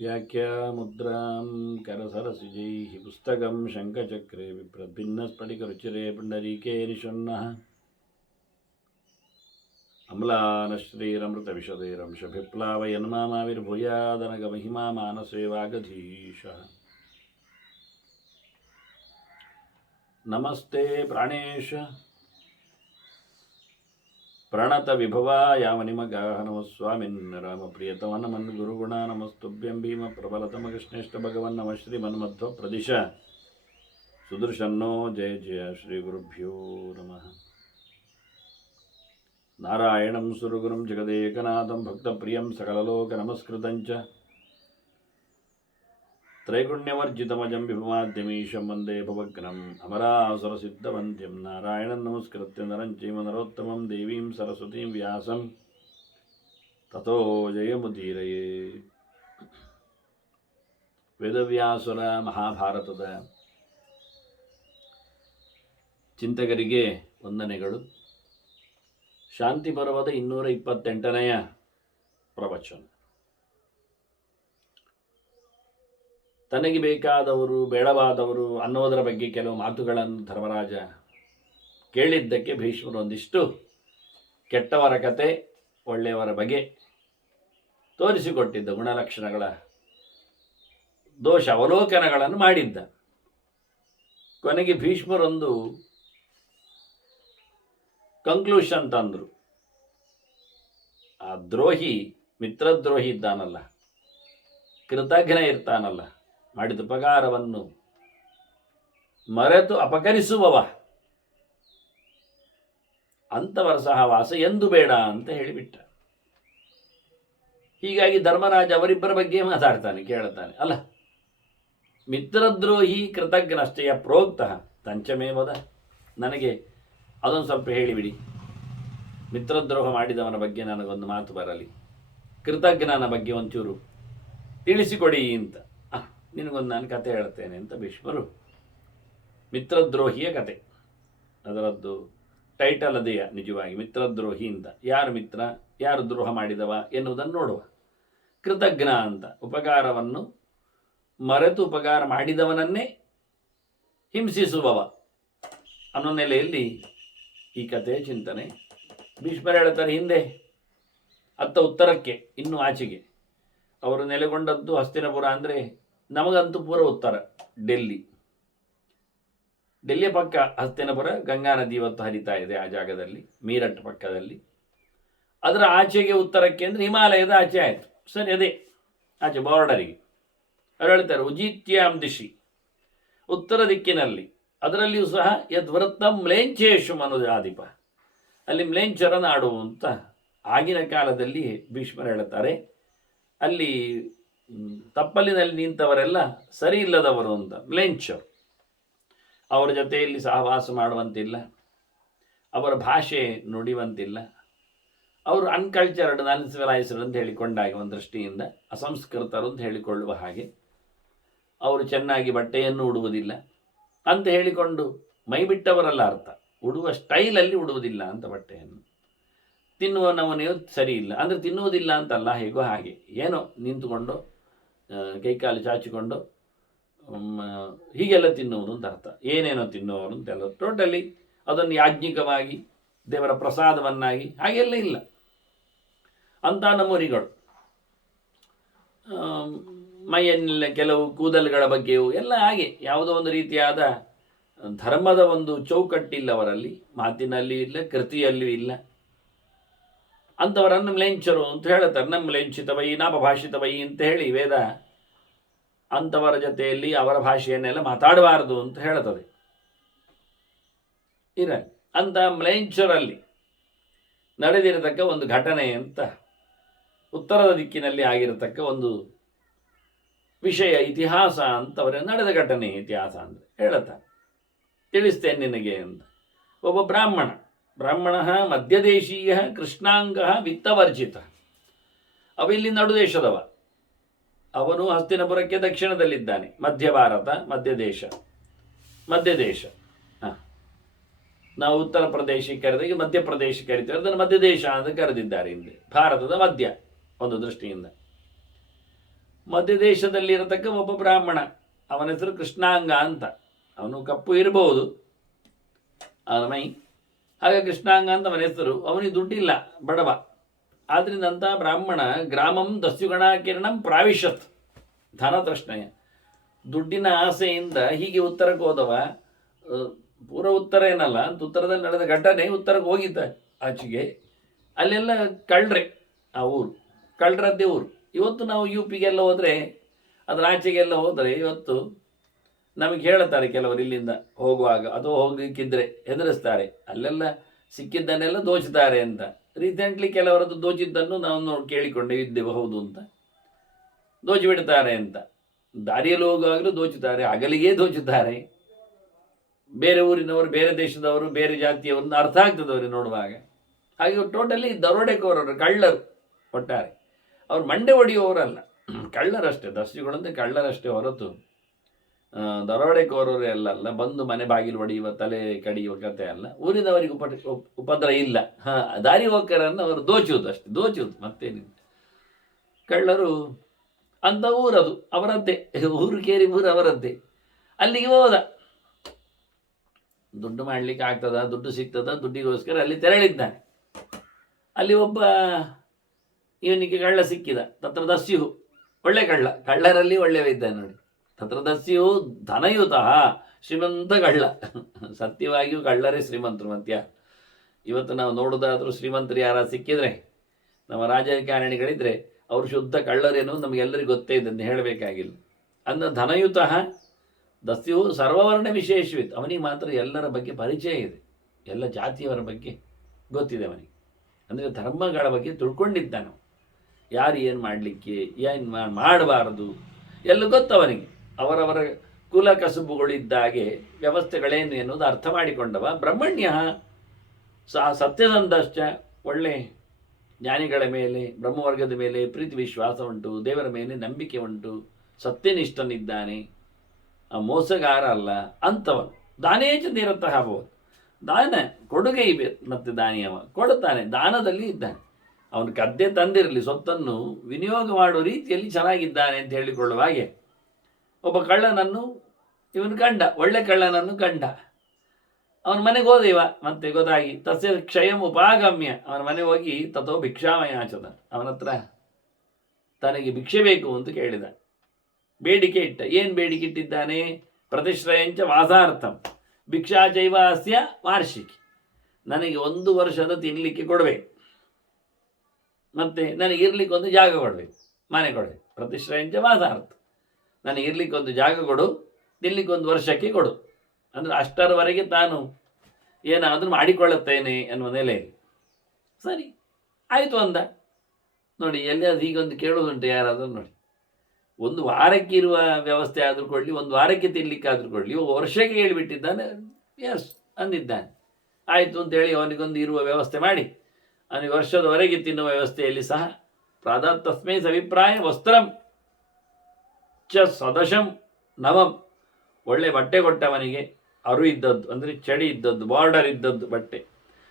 వ్యాఖ్యాముద్రాం కరసరసిజైః పుస్తకం శంఖచక్రే విప్రభిన్నస్ఫటికరుచిరే పుండరీకే నిషున్న అమ్లానశ్రీరమృత విషదైరంశభిప్లావయన్మామావిర్భూయాదనగమహిమా మానసేవాగధీశ నమస్తే ప్రాణేశ. ಪ್ರಣತ ವಿಭವಾಯಾಮ ನಿಮಗಾ ನಮಃ ಸ್ವಾಮಿನ್ ರಾಮ ಪ್ರಿಯತವನಮನ್ ಗುರುಗುಣ ನಮಸ್ತುಭ್ಯಂ ಭೀಮ ಪ್ರಬಲತಮ ಕೃಷ್ಣೇಷ್ಟ ಭಗವನ್ ನಮ ಶ್ರೀ ಮನ್ಮಧ್ವ ಪ್ರದಿಶ ಸುದರ್ಶನ್ನೋ ಜಯ ಜಯ ಶ್ರೀ ಗುರುಭ್ಯೋ ನಮಃ ನಾರಾಯಣಂ ಸುರಗುರುಂ ಜಗದೇಕನಾಥಂ ಭಕ್ತಪ್ರಿಯಂ ಸಕಲಲೋಕ ನಮಸ್ಕೃತಂಚ विभुमाद्यमीशं वन्दे भवग्नम् अमरासुरसिद्धवन्त्यं नारायणं नमस्कृत्य नरं चैव नरोत्तमं देवीं सरस्वतीं व्यासं ततो ಜಯಮುದೀರಯೇ ವೇದವ್ಯಾಸುರ ಮಹಾಭಾರತದ ಚಿಂತಕರಿಗೆ ವಂದನೆಗಳು ಶಾಂತಿ ಪರ್ವದ ಇನ್ನೂರ ಇಪ್ಪತ್ತೆಂಟನೆಯ ಪ್ರವಚನ ತನಗೆ ಬೇಕಾದವರು, ಬೇಡವಾದವರು ಅನ್ನೋದರ ಬಗ್ಗೆ ಕೆಲವು ಮಾತುಗಳನ್ನು ಧರ್ಮರಾಜ ಕೇಳಿದ್ದಕ್ಕೆ ಭೀಷ್ಮರು ಒಂದಿಷ್ಟು ಕೆಟ್ಟವರ ಕತೆ, ಒಳ್ಳೆಯವರ ಬಗೆ ತೋರಿಸಿಕೊಟ್ಟಿದ್ದ ಗುಣಲಕ್ಷಣಗಳ ದೋಷ ಅವಲೋಕನಗಳನ್ನು ಮಾಡಿದ್ದ. ಕೊನೆಗೆ ಭೀಷ್ಮರೊಂದು ಕಂಕ್ಲೂಷನ್ ತಂದರು. ಆ ದ್ರೋಹಿ, ಮಿತ್ರದ್ರೋಹಿ ಇದ್ದಾನಲ್ಲ, ಕೃತಜ್ಞ ಇರ್ತಾನಲ್ಲ. ಮಾಡಿದ ಉಪಕಾರವನ್ನು ಮರೆತು ಅಪಕರಿಸುವವ. ಅಂಥವರ ಸಹವಾಸ ಎಂದು ಬೇಡ ಅಂತ ಹೇಳಿಬಿಟ್ಟ. ಹೀಗಾಗಿ ಧರ್ಮರಾಜ ಅವರಿಬ್ಬರ ಬಗ್ಗೆ ಮಾತಾಡ್ತಾನೆ, ಕೇಳುತ್ತಾನೆ. ಅಲ್ಲ, ಮಿತ್ರದ್ರೋಹಿ ಕೃತಜ್ಞನಷ್ಟೆಯ ಪ್ರೋಕ್ತ ತಂಚಮೇವದ ನನಗೆ ಅದೊಂದು ಸ್ವಲ್ಪ ಹೇಳಿಬಿಡಿ. ಮಿತ್ರದ್ರೋಹ ಮಾಡಿದವನ ಬಗ್ಗೆ ನನಗೊಂದು ಮಾತು ಬರಲಿ. ಕೃತಜ್ಞನ ಬಗ್ಗೆ ಒಂಚೂರು ತಿಳಿಸಿಕೊಡಿ ಅಂತ. ನಿನಗೊಂದು ನಾನು ಕತೆ ಹೇಳ್ತೇನೆ ಅಂತ ಭೀಷ್ಮರು ಮಿತ್ರದ್ರೋಹಿಯ ಕತೆ. ಅದರದ್ದು ಟೈಟಲ್ ಅದೇಯ ನಿಜವಾಗಿ ಮಿತ್ರದ್ರೋಹಿ ಅಂತ ಯಾರು ಮಿತ್ರ, ಯಾರು ದ್ರೋಹ ಮಾಡಿದವ ಎನ್ನುವುದನ್ನು ನೋಡುವ. ಕೃತಜ್ಞ ಅಂತ. ಉಪಕಾರವನ್ನು ಮರೆತು ಉಪಕಾರ ಮಾಡಿದವನನ್ನೇ ಹಿಂಸಿಸುವವ. ಅನ್ನೋ ನೆಲೆಯಲ್ಲಿ ಈ ಕಥೆಯ ಚಿಂತನೆ. ಭೀಷ್ಮರು ಹೇಳ್ತಾರೆ, ಹಿಂದೆ ಅತ್ತ ಉತ್ತರಕ್ಕೆ, ಇನ್ನೂ ಆಚೆಗೆ. ಅವರು ನೆಲೆಗೊಂಡದ್ದು ಹಸ್ತಿನಪುರ ಅಂದರೆ ನಮಗಂತೂ ಪೂರ ಉತ್ತರ, ಡೆಲ್ಲಿ. ಡೆಲ್ಲಿಯ ಪಕ್ಕ ಹಸ್ತಿನಪುರ, ಗಂಗಾ ನದಿ ಇವತ್ತು ಹರಿತಾ ಇದೆ ಆ ಜಾಗದಲ್ಲಿ, ಮೀರಟ್ ಪಕ್ಕದಲ್ಲಿ. ಅದರ ಆಚೆಗೆ ಉತ್ತರಕ್ಕೆ ಅಂದರೆ ಹಿಮಾಲಯದ ಆಚೆ ಆಯಿತು. ಸರಿ, ಅದೇ. ಆಚೆ ಬಾರ್ಡರಿಗೆ. ಅವ್ರು ಹೇಳ್ತಾರೆ? ಉಜಿತ್ಯಾಂ ದಿಶಿ. ಉತ್ತರ ದಿಕ್ಕಿನಲ್ಲಿ. ಅದರಲ್ಲಿಯೂ ಸಹ ಯದ್ವೃತ್ತ ಮ್ಲೇಂಚೇಶು ಮನುಜಾಧಿಪ. ಅಲ್ಲಿ ಮ್ಲೇಂಚರ ನಾಡು ಅಂತ ಆಗಿನ ಕಾಲದಲ್ಲಿ ಭೀಷ್ಮರು ಹೇಳುತ್ತಾರೆ ಅಲ್ಲಿ ತಪ್ಪಲಿನಲ್ಲಿ ನಿಂತವರೆಲ್ಲ ಸರಿ ಇಲ್ಲದವರು ಅಂತ ಲೆಂಚ್ ಅವರ. ಜೊತೆಯಲ್ಲಿ ಸಹವಾಸ ಮಾಡುವಂತಿಲ್ಲ. ಅವರ ಭಾಷೆ ನುಡಿಯುವಂತಿಲ್ಲ ಅವರು ಅನ್ಕಲ್ಚರ್ಡ್ ಅನ್ಸಿವಲೈಸ್ಡ್ ಅಂತ ಹೇಳಿಕೊಂಡಾಗ ಒಂದು ದೃಷ್ಟಿಯಿಂದ, ಅಸಂಸ್ಕೃತರು ಅಂತ ಹೇಳಿಕೊಳ್ಳುವ ಹಾಗೆ. ಅವರು ಚೆನ್ನಾಗಿ ಬಟ್ಟೆಯನ್ನು ಉಡುವುದಿಲ್ಲ ಅಂತ ಹೇಳಿಕೊಂಡು ಮೈ ಬಿಟ್ಟವರಲ್ಲ ಅರ್ಥ. ಉಡುವ ಸ್ಟೈಲಲ್ಲಿ ಉಡುವುದಿಲ್ಲ ಅಂತ ಬಟ್ಟೆಯನ್ನು. ತಿನ್ನುವ ನವನೆಯು ಸರಿ ಇಲ್ಲ. ಅಂದರೆ ತಿನ್ನುವುದಿಲ್ಲ ಅಂತಲ್ಲ ಹೇಗೋ ಹಾಗೆ. ಏನೋ ನಿಂತುಕೊಂಡು ಕೈಕಾಲು ಚಾಚಿಕೊಂಡು ಹೀಗೆಲ್ಲ ತಿನ್ನುವುದು ಅಂತ ಅರ್ಥ. ಏನೇನೋ ತಿನ್ನುವವರು ಅಂತೆಲ್ಲ ಟೋಟಲಿ ಅದನ್ನು ಯಾಜ್ಞಿಕವಾಗಿ, ದೇವರ ಪ್ರಸಾದವನ್ನಾಗಿ, ಹಾಗೆಲ್ಲ ಇಲ್ಲ. ಅಂತ ನಮೂರಿಗಳು ಮೈಯನ್ನೆಲ್ಲ ಕೆಲವು ಕೂದಲುಗಳ ಬಗ್ಗೆಯೂ ಎಲ್ಲ ಹಾಗೆ. ಯಾವುದೋ ಒಂದು ರೀತಿಯಾದ ಧರ್ಮದ ಒಂದು ಚೌಕಟ್ಟಿಲ್ಲ ಅವರಲ್ಲಿ ಮಾತಿನಲ್ಲಿಯೂ ಇಲ್ಲ, ಕೃತಿಯಲ್ಲಿಯೂ ಇಲ್ಲ. ಅಂಥವರನ್ನು ಮ್ಲೇಂಚರು ಅಂತ ಹೇಳುತ್ತಾರೆ. ನಮ್ಮ ಮ್ಲೇಂಚಿತವೈ ನಾಪಭಾಷಿತವೈ ಅಂತ ಹೇಳಿ ವೇದ ಅಂಥವರ ಜೊತೆಯಲ್ಲಿ ಅವರ ಭಾಷೆಯನ್ನೆಲ್ಲ ಮಾತಾಡಬಾರದು ಅಂತ ಹೇಳುತ್ತದೆ. ಇರ ಅಂತ ಮ್ಲೇಂಚರಲ್ಲಿ ನಡೆದಿರತಕ್ಕ ಒಂದು ಘಟನೆ ಅಂತ ಉತ್ತರದ ದಿಕ್ಕಿನಲ್ಲಿ ಆಗಿರತಕ್ಕ ಒಂದು ವಿಷಯ, ಇತಿಹಾಸ ಅಂತ ಅವರ ನಡೆದ ಘಟನೆ, ಇತಿಹಾಸ ಅಂದರೆ ಹೇಳುತ್ತಾರೆ. ತಿಳಿಸ್ತೇನೆ ನಿನಗೆ ಅಂತ. ಒಬ್ಬ ಬ್ರಾಹ್ಮಣ ಬ್ರಾಹ್ಮಣ ಮಧ್ಯದೇಶೀಯ ಕೃಷ್ಣಾಂಗ ವಿತ್ತವರ್ಜಿತ. ಅವ ಇಲ್ಲಿ ನಡುದೇಶದವ ಅವನು ಹಸ್ತಿನಪುರಕ್ಕೆ ದಕ್ಷಿಣದಲ್ಲಿದ್ದಾನೆ. ಮಧ್ಯ ಭಾರತ ಮಧ್ಯದೇಶ ಮಧ್ಯದೇಶ ಹ. ನಾವು ಉತ್ತರ ಪ್ರದೇಶಕ್ಕೆ ಕರೆದಾಗ ಮಧ್ಯಪ್ರದೇಶ ಕರಿತೇವೆ. ಅದನ್ನು ಮಧ್ಯದೇಶ ಅಂತ ಕರೆದಿದ್ದಾರೆ ಹಿಂದೆ. ಭಾರತದ ಮಧ್ಯ ಒಂದು ದೃಷ್ಟಿಯಿಂದ. ಮಧ್ಯದೇಶದಲ್ಲಿರತಕ್ಕ ಒಬ್ಬ ಬ್ರಾಹ್ಮಣ. ಅವನ ಹೆಸರು ಕೃಷ್ಣಾಂಗ ಅಂತ. ಅವನು ಕಪ್ಪು ಇರಬಹುದು. ಅವನ ಮೈ ಹಾಗೆ ಕೃಷ್ಣಾಂಗ ಅಂತ ಅವನ ಹೆಸರು. ಅವನಿಗೆ ದುಡ್ಡಿಲ್ಲ, ಬಡವ. ಆದ್ರಿಂದ ಅಂತ ಬ್ರಾಹ್ಮಣ ಗ್ರಾಮಂ ದಸ್ಯುಗಣಾಕಿರಣಂ ಪ್ರಾವಿಶತ್. ಧನ ದುಡ್ಡಿನ ಆಸೆಯಿಂದ ಹೀಗೆ ಉತ್ತರಕ್ಕೆ ಹೋದವ ಪೂರ್ವ ಪೂರ ಉತ್ತರ ಏನಲ್ಲ, ಅಂತ ಉತ್ತರದಲ್ಲಿ ನಡೆದ ಘಟನೆ ಉತ್ತರಕ್ಕೆ ಹೋಗಿದ್ದ ಆಚೆಗೆ. ಅಲ್ಲೆಲ್ಲ ಕಳ್ರೆ ಆ ಊರು. ಕಳ್ರದ್ದೇ ಊರು. ಇವತ್ತು ನಾವು ಯು ಪಿಗೆಲ್ಲ ಹೋದರೆ, ಅದರ ಆಚೆಗೆಲ್ಲ ಹೋದರೆ ಇವತ್ತು ನಮಗೆ ಹೇಳುತ್ತಾರೆ ಕೆಲವರು ಇಲ್ಲಿಂದ ಹೋಗುವಾಗ ಅಥವಾ ಹೋಗಲಿಕ್ಕಿದ್ರೆ ಹೆದರಿಸ್ತಾರೆ. ಅಲ್ಲೆಲ್ಲ ಸಿಕ್ಕಿದ್ದನ್ನೆಲ್ಲ ದೋಚುತ್ತಾರೆ ಅಂತ. ರೀಸೆಂಟ್ಲಿ ಕೆಲವರದ್ದು ದೋಚಿದ್ದನ್ನು ನಾವು ನೋಡಿ ಕೇಳಿಕೊಂಡೇ ಇದ್ದೇವೆ ಹೌದು ಅಂತ ದೋಚಿಬಿಡ್ತಾರೆ ಅಂತ. ದಾರಿಯಲ್ಲಿ ಹೋಗುವಾಗಲೂ ದೋಚುತ್ತಾರೆ, ಹಗಲಿಗೆ ದೋಚುತ್ತಾರೆ. ಬೇರೆ ಊರಿನವರು, ಬೇರೆ ದೇಶದವರು, ಬೇರೆ ಜಾತಿಯವರು ಅರ್ಥ ಆಗ್ತದೆ ಅವರು ನೋಡುವಾಗ. ಹಾಗೆ ಟೋಟಲಿ ದರೋಡೆಕೋರರು, ಕಳ್ಳರು ಒಟ್ಟಾರೆ. ಅವ್ರು ಮಂಡೆ ಒಡೆಯುವವರಲ್ಲ ಕಳ್ಳರಷ್ಟೇ, ದಸ್ಯುಗಳಂತೆ ಕಳ್ಳರಷ್ಟೇ ಹೊರತು ದರೋಡೆಕೋರರು ಎಲ್ಲ ಅಲ್ಲ, ಬಂದು ಮನೆ ಬಾಗಿಲು ಹೊಡೆಯುವ ತಲೆ ಕಡಿಯುವ ಕತೆ ಅಲ್ಲ. ಊರಿನವರಿಗೆ ಉಪ್- ಉಪದ್ರ ಇಲ್ಲ. ಹಾ, ದಾರಿ ಹೋಕರನ್ನು ಅವರು ದೋಚುವುದು ಅಷ್ಟೇ, ದೋಚುವುದು, ಮತ್ತೇನಿಲ್ಲ. ಕಳ್ಳರು ಅಂಥ ಊರದು ಅವರದ್ದೇ ಊರು ಕೇರಿ ಊರು ಅವರದ್ದೇ ಅಲ್ಲಿಗೆ ಹೋದ. ದುಡ್ಡು ಮಾಡಲಿಕ್ಕೆ ಆಗ್ತದ, ದುಡ್ಡು ಸಿಗ್ತದ, ದುಡ್ಡಿಗೋಸ್ಕರ ಅಲ್ಲಿ ತೆರಳಿದ್ದಾನೆ. ಅಲ್ಲಿ ಒಬ್ಬ ಇವನಿಗೆ ಕಳ್ಳ ಸಿಕ್ಕಿದ, ತತ್ರ ದಸ್ಯು ಒಳ್ಳೆ ಕಳ್ಳ. ಕಳ್ಳರಲ್ಲಿ ಒಳ್ಳೆಯ ಇದ್ದಾನೆ ನೋಡಿ. ತತ್ರ ದಸ್ಯು ಧನಯುತ ಶ್ರೀಮಂತ ಕಳ್ಳ ಸತ್ಯವಾಗಿಯೂ ಕಳ್ಳರೇ ಶ್ರೀಮಂತರು ಮಧ್ಯ ಇವತ್ತು ನಾವು ನೋಡೋದಾದರೂ ಶ್ರೀಮಂತರು ಯಾರ ಸಿಕ್ಕಿದ್ರೆ, ನಮ್ಮ ರಾಜಕಾರಣಿಗಳಿದ್ರೆ, ಅವರು ಶುದ್ಧ ಕಳ್ಳರೇನು ನಮಗೆಲ್ಲರಿಗೂ ಗೊತ್ತೇ ಇದೆ ಅಂತ ಹೇಳಬೇಕಾಗಿಲ್ಲ. ಅಂದ ಧನಯುತ ದಸ್ಯು ಸರ್ವವರ್ಣ ವಿಶೇಷವಿತ್ತು. ಅವನಿಗೆ ಮಾತ್ರ ಎಲ್ಲರ ಬಗ್ಗೆ ಪರಿಚಯ ಇದೆ. ಎಲ್ಲ ಜಾತಿಯವರ ಬಗ್ಗೆ ಗೊತ್ತಿದೆ ಅವನಿಗೆ. ಅಂದರೆ ಧರ್ಮಗಳ ಬಗ್ಗೆ ತಿಳ್ಕೊಂಡಿದ್ದಾನು ಯಾರು ಏನು ಮಾಡಲಿಕ್ಕೆ, ಏನು ಮಾಡಬಾರದು, ಎಲ್ಲ ಗೊತ್ತು ಅವನಿಗೆ. ಅವರವರ ಕುಲ ಕಸುಬುಗಳಿದ್ದಾಗೆ ವ್ಯವಸ್ಥೆಗಳೇನು ಎನ್ನುವುದು ಅರ್ಥ ಮಾಡಿಕೊಂಡವ ಬ್ರಹ್ಮಣ್ಯ ಸಹ ಸತ್ಯಸಂಧಶ್ಚ ಒಳ್ಳೆ ಜ್ಞಾನಿಗಳ ಮೇಲೆ, ಬ್ರಹ್ಮವರ್ಗದ ಮೇಲೆ ಪ್ರೀತಿ ವಿಶ್ವಾಸ ಉಂಟು, ದೇವರ ಮೇಲೆ ನಂಬಿಕೆ ಉಂಟು, ಸತ್ಯನಿಷ್ಠನಿದ್ದಾನೆ. ಆ ಮೋಸಗಾರ ಅಲ್ಲ, ಅಂಥವನು. ದಾನೇಚ ನಿರತಃ ಅಭವತ್ ದಾನ, ಕೊಡುಗೆ ಇವೆ ಮತ್ತೆ ದಾನಿಯವ. ಕೊಡುತ್ತಾನೆ, ದಾನದಲ್ಲಿ ಇದ್ದಾನೆ. ಅವನು ಕದ್ದೆ ತಂದಿರಲಿ ಸೊತ್ತನ್ನು ವಿನಿಯೋಗ ಮಾಡುವ ರೀತಿಯಲ್ಲಿ ಚೆನ್ನಾಗಿದ್ದಾನೆ ಅಂತ ಹೇಳಿಕೊಳ್ಳುವ ಹಾಗೆ. ಒಬ್ಬ ಕಳ್ಳನನ್ನು ಇವನು ಕಂಡ, ಒಳ್ಳೆ ಕಳ್ಳನನ್ನು ಕಂಡ. ಅವನ ಮನೆಗೆ ಹೋದ ಇವ, ಮತ್ತೆ ಗೊತ್ತಾಗಿ, ತಸ್ಯ ಕ್ಷಯಂ ಉಪಾಗಮ್ಯ. ಅವನ ಮನೆಗೆ ಹೋಗಿ ತಥೋ ಭಿಕ್ಷಾಮಯಾಚದ ಅವನ ಹತ್ರ ತನಗೆ ಭಿಕ್ಷೆ ಬೇಕು ಅಂತ ಕೇಳಿದ. ಬೇಡಿಕೆ ಇಟ್ಟ. ಏನು ಬೇಡಿಕೆ ಇಟ್ಟಿದ್ದಾನೆ? ಪ್ರತಿಶ್ರಯಂಚ ವಾಸಾರ್ಥಂ. ಭಿಕ್ಷಾ ಜೈವಾಸ್ಯ ವಾರ್ಷಿಕಿ. ನನಗೆ ಒಂದು ವರ್ಷದ ತಿನ್ನಲಿಕ್ಕೆ ಕೊಡಬೇಕು. ಮತ್ತೆ ನನಗೆ ಇರ್ಲಿಕ್ಕೆ ಒಂದು ಜಾಗ ಕೊಡಬೇಕು. ಮನೆ ಕೊಡಬೇಕು. ಪ್ರತಿಶ್ರಯಂಚ ವಾಸಾರ್ಥ. ನನಗೆ ಇರ್ಲಿಕ್ಕೆ ಒಂದು ಜಾಗ ಕೊಡು ನಿಲ್ಲಿಕ್ಕೆ ಒಂದು ವರ್ಷಕ್ಕೆ ಕೊಡು. ಅಂದರೆ ಅಷ್ಟರವರೆಗೆ ತಾನು ಏನಾದರೂ ಮಾಡಿಕೊಳ್ಳುತ್ತೇನೆ ಎನ್ನುವ ನೆಲೆಯಲ್ಲಿ ಸರಿ, ಆಯಿತು ಅಂದ. ನೋಡಿ, ಎಲ್ಲಿಯಾದ್ರೂ ಹೀಗೊಂದು ಕೇಳೋದುಂಟು ಯಾರಾದರೂ ನೋಡಿ. ಒಂದು ವಾರಕ್ಕೆ ಇರುವ ವ್ಯವಸ್ಥೆ ಆದರೂ ಕೊಡಲಿ, ಒಂದು ವಾರಕ್ಕೆ ತಿನ್ಲಿಕ್ಕಾದರೂ ಕೊಡಲಿ ವರ್ಷಕ್ಕೆ ಹೇಳಿಬಿಟ್ಟಿದ್ದಾನೆ ಎಸ್ ಅಂದಿದ್ದಾನೆ. ಆಯಿತು ಅಂತೇಳಿ ಅವನಿಗೊಂದು ಇರುವ ವ್ಯವಸ್ಥೆ ಮಾಡಿ. ಅವನಿಗೆ ವರ್ಷದವರೆಗೆ ತಿನ್ನುವ ವ್ಯವಸ್ಥೆಯಲ್ಲಿ ಸಹ ಪ್ರಾದಾತ್ ತಸ್ಮೈ ಅಭಿಪ್ರಾಯ ವಸ್ತ್ರಂ. ಚ ಸದಶಂ ನವಂ. ಒಳ್ಳೆ ಬಟ್ಟೆ ಕೊಟ್ಟವನಿಗೆ ಅರು ಇದ್ದದ್ದು, ಅಂದರೆ ಚಳಿ ಇದ್ದದ್ದು ಬಾರ್ಡರ್ ಇದ್ದದ್ದು ಬಟ್ಟೆ.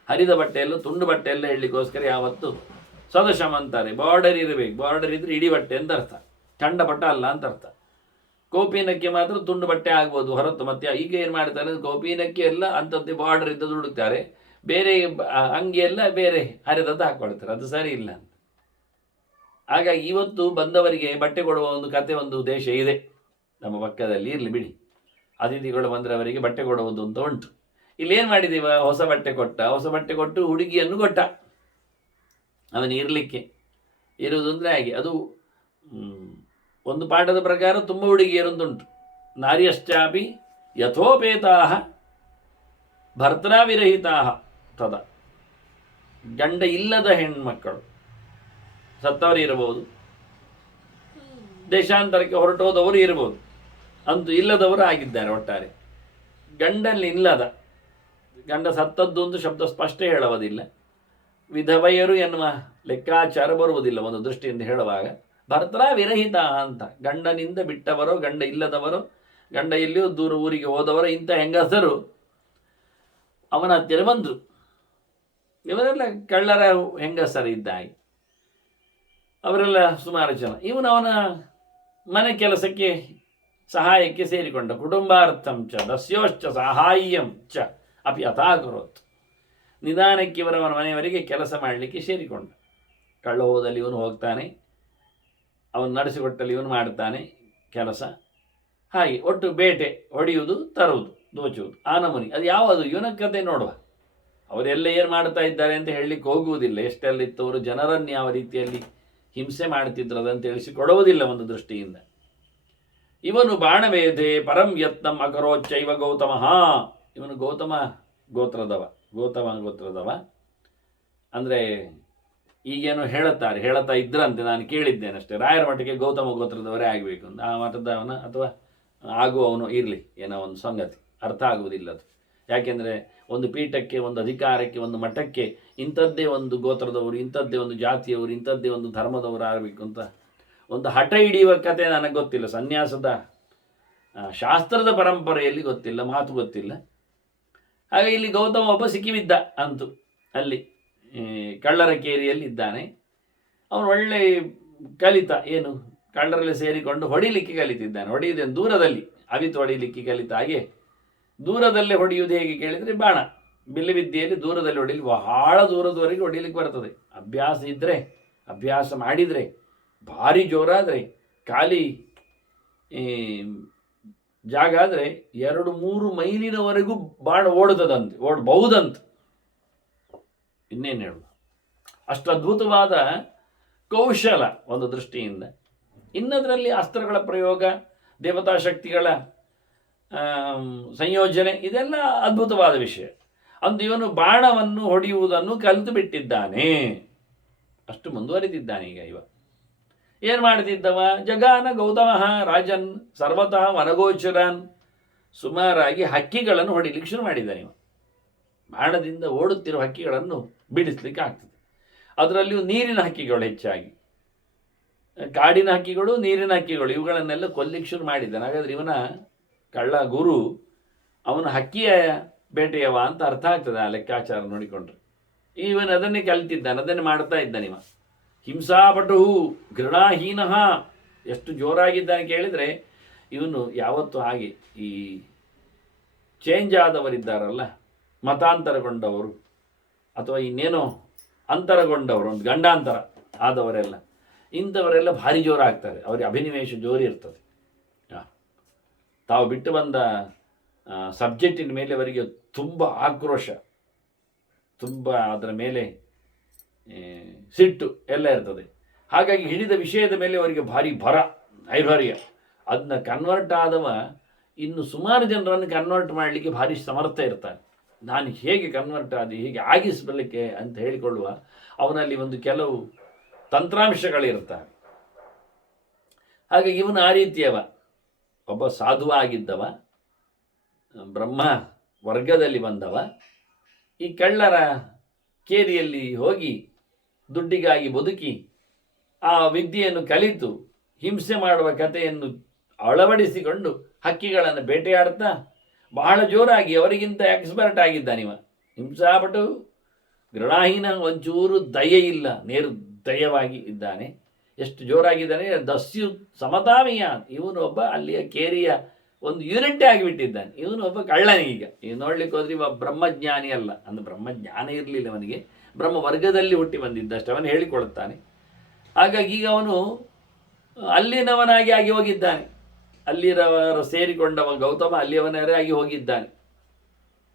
ಹರಿದ ಬಟ್ಟೆಯೆಲ್ಲ ತುಂಡು ಬಟ್ಟೆ ಎಲ್ಲ ಹೇಳಲಿಕ್ಕೋಸ್ಕರ ಯಾವತ್ತು ಸದಶಂ ಅಂತಾರೆ. ಬಾರ್ಡರ್ ಇರಬೇಕು. ಬಾರ್ಡರ್ ಇದ್ದರೆ ಇಡೀ ಬಟ್ಟೆ ಅಂತ ಅರ್ಥ. ಚಂಡ ಪಟ ಅಲ್ಲ ಅಂತ ಅರ್ಥ. ಕೋಪಿನಕ್ಕೆ ಮಾತ್ರ ತುಂಡು ಬಟ್ಟೆ ಆಗ್ಬೋದು ಹೊರತು. ಮತ್ತೆ ಈಗ ಏನು ಮಾಡ್ತಾರೆ ಅಂದರೆ ಎಲ್ಲ ಅಂಥದ್ದೇ ಬಾರ್ಡರ್ ಇದ್ದದ್ದು ಹುಡುಕ್ತಾರೆ ಬೇರೆ ಅಂಗಿಯೆಲ್ಲ ಬೇರೆ ಹರಿದದ್ದು ಹಾಕ್ಕೊಳ್ತಾರೆ ಅದು ಸರಿ ಇಲ್ಲ ಅಂತ. ಹಾಗಾಗಿ ಇವತ್ತು ಬಂದವರಿಗೆ ಬಟ್ಟೆ ಕೊಡುವ ಒಂದು ಕತೆ, ಒಂದು ದೇಶ ಇದೆ. ನಮ್ಮ ಪಕ್ಕದಲ್ಲಿ ಇರಲಿ ಬಿಡಿ. ಅತಿಥಿಗಳು ಬಂದರವರಿಗೆ ಬಟ್ಟೆ ಕೊಡುವುದು ಅಂತ ಉಂಟು. ಇಲ್ಲೇನು ಮಾಡಿದೀವ? ಹೊಸ ಬಟ್ಟೆ ಕೊಟ್ಟ. ಹೊಸ ಬಟ್ಟೆ ಕೊಟ್ಟು ಹುಡುಗಿಯನ್ನು ಕೊಟ್ಟ. ಅವನು ಇರಲಿಕ್ಕೆ. ಇರುವುದು ಅಂದರೆ ಹಾಗೆ. ಅದು ಒಂದು ಪಾಠದ ಪ್ರಕಾರ ತುಂಬ ಹುಡುಗಿಯರೊಂದುಂಟು ನಾರ್ಯಶ್ಚಾಪಿ ಯಥೋಪೇತಾ ಭರ್ತೃವಿರಹಿತಾ ತದ. ಗಂಡ ಇಲ್ಲದ ಹೆಣ್ಮಕ್ಕಳು. ಸತ್ತವರು ಇರಬಹುದು. ದೇಶಾಂತರಕ್ಕೆ ಹೊರಟೋದವರು ಇರಬಹುದು. ಅಂತೂ ಇಲ್ಲದವರು ಆಗಿದ್ದಾರೆ ಒಟ್ಟಾರೆ. ಗಂಡಲ್ಲಿ ಇಲ್ಲದ, ಗಂಡ ಸತ್ತದ್ದು ಒಂದು ಶಬ್ದ ಸ್ಪಷ್ಟ ಹೇಳುವುದಿಲ್ಲ. ವಿಧವೆಯರು ಎನ್ನುವ ಲೆಕ್ಕಾಚಾರ ಬರುವುದಿಲ್ಲ ಒಂದು ದೃಷ್ಟಿಯಿಂದ ಹೇಳುವಾಗ. ಭರ್ತರ ವಿರಹಿತ ಅಂತ. ಗಂಡನಿಂದ ಬಿಟ್ಟವರು, ಗಂಡ ಇಲ್ಲದವರು, ಗಂಡ ಎಲ್ಲಿಯೋ ದೂರ ಊರಿಗೆ ಹೋದವರು, ಇಂಥ ಹೆಂಗಸರು ಅವನ ಹತ್ತಿರ ಬಂದರು. ಇವರೆಲ್ಲ ಕಳ್ಳರ ಹೆಂಗಸರಿದ್ದಾಗಿ. ಅವರೆಲ್ಲ ಸುಮಾರು ಜನ. ಇವನು ಅವನ ಮನೆ ಕೆಲಸಕ್ಕೆ ಸಹಾಯಕ್ಕೆ ಸೇರಿಕೊಂಡ ಕುಟುಂಬಾರ್ಥಂ ಚ, ದಸ್ಯೋಶ್ಚ, ಸಹಾಯಂ ಚ, ಅಪಿ ಅಥಾಕರೋತ್. ನಿಧಾನಕ್ಕೆ ಇವರವನ ಮನೆಯವರಿಗೆ ಕೆಲಸ ಮಾಡಲಿಕ್ಕೆ ಸೇರಿಕೊಂಡ. ಕಳ್ಳ ಹೋದಲ್ಲಿ ಇವನು ಹೋಗ್ತಾನೆ. ಅವನು ನಡೆಸಿಕೊಟ್ಟಲ್ಲಿ ಇವನು ಮಾಡ್ತಾನೆ ಕೆಲಸ. ಹಾಗೆ ಒಟ್ಟು ಬೇಟೆ ಹೊಡೆಯುವುದು, ತರುವುದು, ದೋಚುವುದು. ಆ ನಮೂನಿ, ಅದು ಯಾವುದು? ಇವನ ಕತೆ ನೋಡುವ. ಅವರೆಲ್ಲ ಏನು ಮಾಡ್ತಾ ಇದ್ದಾರೆ ಅಂತ ಹೇಳಲಿಕ್ಕೆ ಹೋಗುವುದಿಲ್ಲ. ಎಷ್ಟೆಲ್ಲಿತ್ತವರು ಜನರನ್ನು ಯಾವ ರೀತಿಯಲ್ಲಿ ಹಿಂಸೆ ಮಾಡ್ತಿದ್ರು ಅದಂತ ತಿಳಿಸಿಕೊಡುವುದಿಲ್ಲ ಒಂದು ದೃಷ್ಟಿಯಿಂದ. ಇವನು ಬಾಣವೇದೆ ಪರಂ ಯತ್ನಂ ಅಕರೋಚ್ಚೈವ ಗೌತಮ. ಇವನು ಗೌತಮ ಗೋತ್ರದವ ಗೌತಮ ಗೋತ್ರದವ. ಅಂದರೆ ಈಗೇನು ಹೇಳುತ್ತಾರೆ, ಹೇಳುತ್ತಾ ಇದ್ರಂತೆ ನಾನು ಕೇಳಿದ್ದೇನೆ ಅಷ್ಟೇ. ರಾಯರ ಮಠಕ್ಕೆ ಗೌತಮ ಗೋತ್ರದವರೇ ಆಗಬೇಕು ಅಂತ. ಆ ಮಠದವನ ಅಥವಾ ಆಗುವವನು ಇರಲಿ, ಏನೋ ಒಂದು ಸಂಗತಿ. ಅರ್ಥ ಆಗುವುದಿಲ್ಲ ಅದು. ಯಾಕೆಂದರೆ ಒಂದು ಪೀಠಕ್ಕೆ, ಒಂದು ಅಧಿಕಾರಕ್ಕೆ, ಒಂದು ಮಠಕ್ಕೆ ಇಂಥದ್ದೇ ಒಂದು ಗೋತ್ರದವರು, ಇಂಥದ್ದೇ ಒಂದು ಜಾತಿಯವರು, ಇಂಥದ್ದೇ ಒಂದು ಧರ್ಮದವರು ಆಗಬೇಕು ಅಂತ ಒಂದು ಹಠ ಹಿಡಿಯುವ ಕತೆ ನನಗೆ ಗೊತ್ತಿಲ್ಲ. ಸನ್ಯಾಸದ ಶಾಸ್ತ್ರದ ಪರಂಪರೆಯಲ್ಲಿ ಗೊತ್ತಿಲ್ಲ, ಮಾತು ಗೊತ್ತಿಲ್ಲ. ಹಾಗೆ ಇಲ್ಲಿ ಗೌತಮ ಒಬ್ಬ ಸಿಕ್ಕಿಬಿದ್ದ ಅಂತು ಅಲ್ಲಿ ಕಳ್ಳರ ಕೇರಿಯಲ್ಲಿ ಇದ್ದಾನೆ. ಅವನು ಒಳ್ಳೆ ಕಲಿತ, ಏನು, ಕಳ್ಳರಲ್ಲಿ ಸೇರಿಕೊಂಡು ಹೊಡಿಲಿಕ್ಕೆ ಕಲಿತಿದ್ದಾನೆ. ಹೊಡೆಯುವುದೇನು ದೂರದಲ್ಲಿ, ಅವಿತು ಹೊಡಿಲಿಕ್ಕೆ ಕಲಿತ ಹಾಗೆ ದೂರದಲ್ಲೇ ಹೊಡೆಯುವುದು ಹೇಗೆ ಕೇಳಿದರೆ ಬಾಣ. ಬಿಲ್ಲು ವಿದ್ಯೆಯಲ್ಲಿ ದೂರದಲ್ಲಿ ಹೊಡಿಲಿ, ಬಹಳ ದೂರದವರೆಗೆ ಹೊಡಿಲಿಕ್ಕೆ ಬರ್ತದೆ. ಅಭ್ಯಾಸ ಇದ್ದರೆ ಅಭ್ಯಾಸ ಮಾಡಿದರೆ, ಭಾರಿ ಜೋರಾದರೆ, ಖಾಲಿ ಜಾಗ ಆದರೆ ಎರಡು ಮೂರು ಮೈಲಿನವರೆಗೂ ಬಾಣ ಓಡುತ್ತದಂತೆ, ಓಡಬಹುದಂತ. ಇನ್ನೇನು ಹೇಳುದು? ಅಷ್ಟು ಅದ್ಭುತವಾದ ಕೌಶಲ ಒಂದು ದೃಷ್ಟಿಯಿಂದ. ಇನ್ನದರಲ್ಲಿ ಅಸ್ತ್ರಗಳ ಪ್ರಯೋಗ, ದೇವತಾ ಶಕ್ತಿಗಳ ಸಂಯೋಜನೆ, ಇದೆಲ್ಲ ಅದ್ಭುತವಾದ ವಿಷಯ. ಅಂದು ಇವನು ಬಾಣವನ್ನು ಹೊಡೆಯುವುದನ್ನು ಕಲಿತು ಬಿಟ್ಟಿದ್ದಾನೆ. ಅಷ್ಟು ಮುಂದುವರಿದಿದ್ದಾನೆ ಈಗ ಇವ. ಏನು ಮಾಡ್ತಿದ್ದವ? ಜಗಾನ ಗೌತಮ, ರಾಜನ್, ಸರ್ವತಃ ವನಗೋಚರನ್, ಸುಮಾರಾಗಿ ಹಕ್ಕಿಗಳನ್ನು ಹೊಡಿಲಿಕ್ಕೆ ಶುರು ಮಾಡಿದ್ದಾನೆ ಇವ. ಬಾಣದಿಂದ ಓಡುತ್ತಿರುವ ಹಕ್ಕಿಗಳನ್ನು ಬಿಡಿಸ್ಲಿಕ್ಕೆ ಆಗ್ತದೆ. ಅದರಲ್ಲಿಯೂ ನೀರಿನ ಹಕ್ಕಿಗಳು ಹೆಚ್ಚಾಗಿ. ಕಾಡಿನ ಹಕ್ಕಿಗಳು, ನೀರಿನ ಹಕ್ಕಿಗಳು, ಇವುಗಳನ್ನೆಲ್ಲ ಕೊಲ್ಲಿಕ್ಕೆ ಶುರು ಮಾಡಿದ್ದಾನೆ. ಹಾಗಾದರೆ ಇವನ ಕಳ್ಳ ಗುರು, ಅವನ ಹಕ್ಕಿಯ ಬೇಟೆಯವ ಅಂತ ಅರ್ಥ ಆಗ್ತದೆ ಆ ಲೆಕ್ಕಾಚಾರ ನೋಡಿಕೊಂಡ್ರೆ ಇವನು ಅದನ್ನೇ ಕಲ್ತಿದ್ದಾನೆ, ಅದನ್ನೇ ಮಾಡ್ತಾ ಇದ್ದಾನೆ ಇವ ಹಿಂಸಾಪಟು ಘೃಣಾಹೀನ ಎಷ್ಟು ಜೋರಾಗಿದ್ದಾನೆ ಕೇಳಿದರೆ, ಇವನು ಯಾವತ್ತೂ ಹಾಗೆ ಈ ಚೇಂಜ್ ಆದವರಿದ್ದಾರಲ್ಲ, ಮತಾಂತರಗೊಂಡವರು ಅಥವಾ ಇನ್ನೇನೋ ಅಂತರಗೊಂಡವರು, ಒಂದು ಗಂಡಾಂತರ ಆದವರೆಲ್ಲ, ಇಂಥವರೆಲ್ಲ ಭಾರಿ ಜೋರಾಗ್ತಾರೆ, ಅವರಿಗೆ ಅಭಿನಿವೇಶ ಜೋರಿ ಇರ್ತದೆ. ತಾವು ಬಿಟ್ಟು ಬಂದ ಸಬ್ಜೆಕ್ಟಿನ ಮೇಲೆ ಅವರಿಗೆ ತುಂಬ ಆಕ್ರೋಶ. ತುಂಬ ಅದರ ಮೇಲೆ ಸಿಟ್ಟು ಎಲ್ಲ ಇರ್ತದೆ. ಹಾಗಾಗಿ ಹಿಡಿದ ವಿಷಯದ ಮೇಲೆ ಅವರಿಗೆ ಭಾರಿ ಭರ ನೈರ್ಭರ್ಯ ಅದನ್ನ ಕನ್ವರ್ಟ್ ಆದವ, ಇನ್ನು ಸುಮಾರು ಜನರನ್ನು ಕನ್ವರ್ಟ್ ಮಾಡಲಿಕ್ಕೆ ಭಾರಿ ಸಮರ್ಥ ಇರ್ತಾನೆ. ನಾನು ಹೇಗೆ ಕನ್ವರ್ಟ್ ಆದಿ, ಹೇಗೆ ಆಗಿಸ್ಬಲಿಕ್ಕೆ ಅಂತ ಹೇಳಿಕೊಳ್ಳುವ ಅವನಲ್ಲಿ ಒಂದು ಕೆಲವು ತಂತ್ರಾಂಶಗಳಿರ್ತವೆ. ಹಾಗೆ ಇವನು ಆ ರೀತಿಯವ. ಒಬ್ಬ ಸಾಧುವಾಗಿದ್ದವ, ಬ್ರಹ್ಮ ವರ್ಗದಲ್ಲಿ ಬಂದವ. ಈ ಕಳ್ಳರ ಕೇರಿಯಲ್ಲಿ ಹೋಗಿ ದುಡ್ಡಿಗಾಗಿ ಬದುಕಿ ಆ ವಿದ್ಯೆಯನ್ನು ಕಲಿತು ಹಿಂಸೆ ಮಾಡುವ ಕಥೆಯನ್ನು ಅಳವಡಿಸಿಕೊಂಡು ಹಕ್ಕಿಗಳನ್ನು ಬೇಟೆಯಾಡ್ತಾ ಬಹಳ ಜೋರಾಗಿ ಅವರಿಗಿಂತ ಎಕ್ಸ್ಪರ್ಟ್ ಆಗಿದ್ದಾನಿವ ಹಿಂಸಾಪಟು ಗೃಣಾಹೀನ ಒಂಚೂರು ದಯೆ ಇಲ್ಲ ನಿರ್ದಯವಾಗಿ ಇದ್ದಾನೆ. ಎಷ್ಟು ಜೋರಾಗಿದ್ದಾನೆ? ದಸ್ಯು ಸಮತಾಮಿಯ ಇವನು ಒಬ್ಬ ಅಲ್ಲಿಯ ಕೇರಿಯ ಒಂದು ಯೂನಿಟ್ಟೇ ಆಗಿಬಿಟ್ಟಿದ್ದಾನೆ. ಇವನು ಒಬ್ಬ ಕಳ್ಳನೀಗ ಈಗ. ಈಗ ನೋಡ್ಲಿಕ್ಕೆ ಹೋದ್ರೆ ಇವ ಬ್ರಹ್ಮಜ್ಞಾನಿ ಅಲ್ಲ. ಅಂದ್ರೆ ಬ್ರಹ್ಮಜ್ಞಾನ ಇರಲಿಲ್ಲ ಅವನಿಗೆ. ಬ್ರಹ್ಮ ವರ್ಗದಲ್ಲಿ ಹುಟ್ಟಿ ಬಂದಿದ್ದಷ್ಟು. ಅವನು ಹೇಳಿಕೊಳ್ಳುತ್ತಾನೆ. ಹಾಗಾಗಿ ಈಗ ಅವನು ಅಲ್ಲಿನವನಾಗಿ ಆಗಿ ಹೋಗಿದ್ದಾನೆ. ಅಲ್ಲಿರವರು ಸೇರಿಕೊಂಡವ ಗೌತಮ ಅಲ್ಲಿಯವನವರೇ ಆಗಿ ಹೋಗಿದ್ದಾನೆ.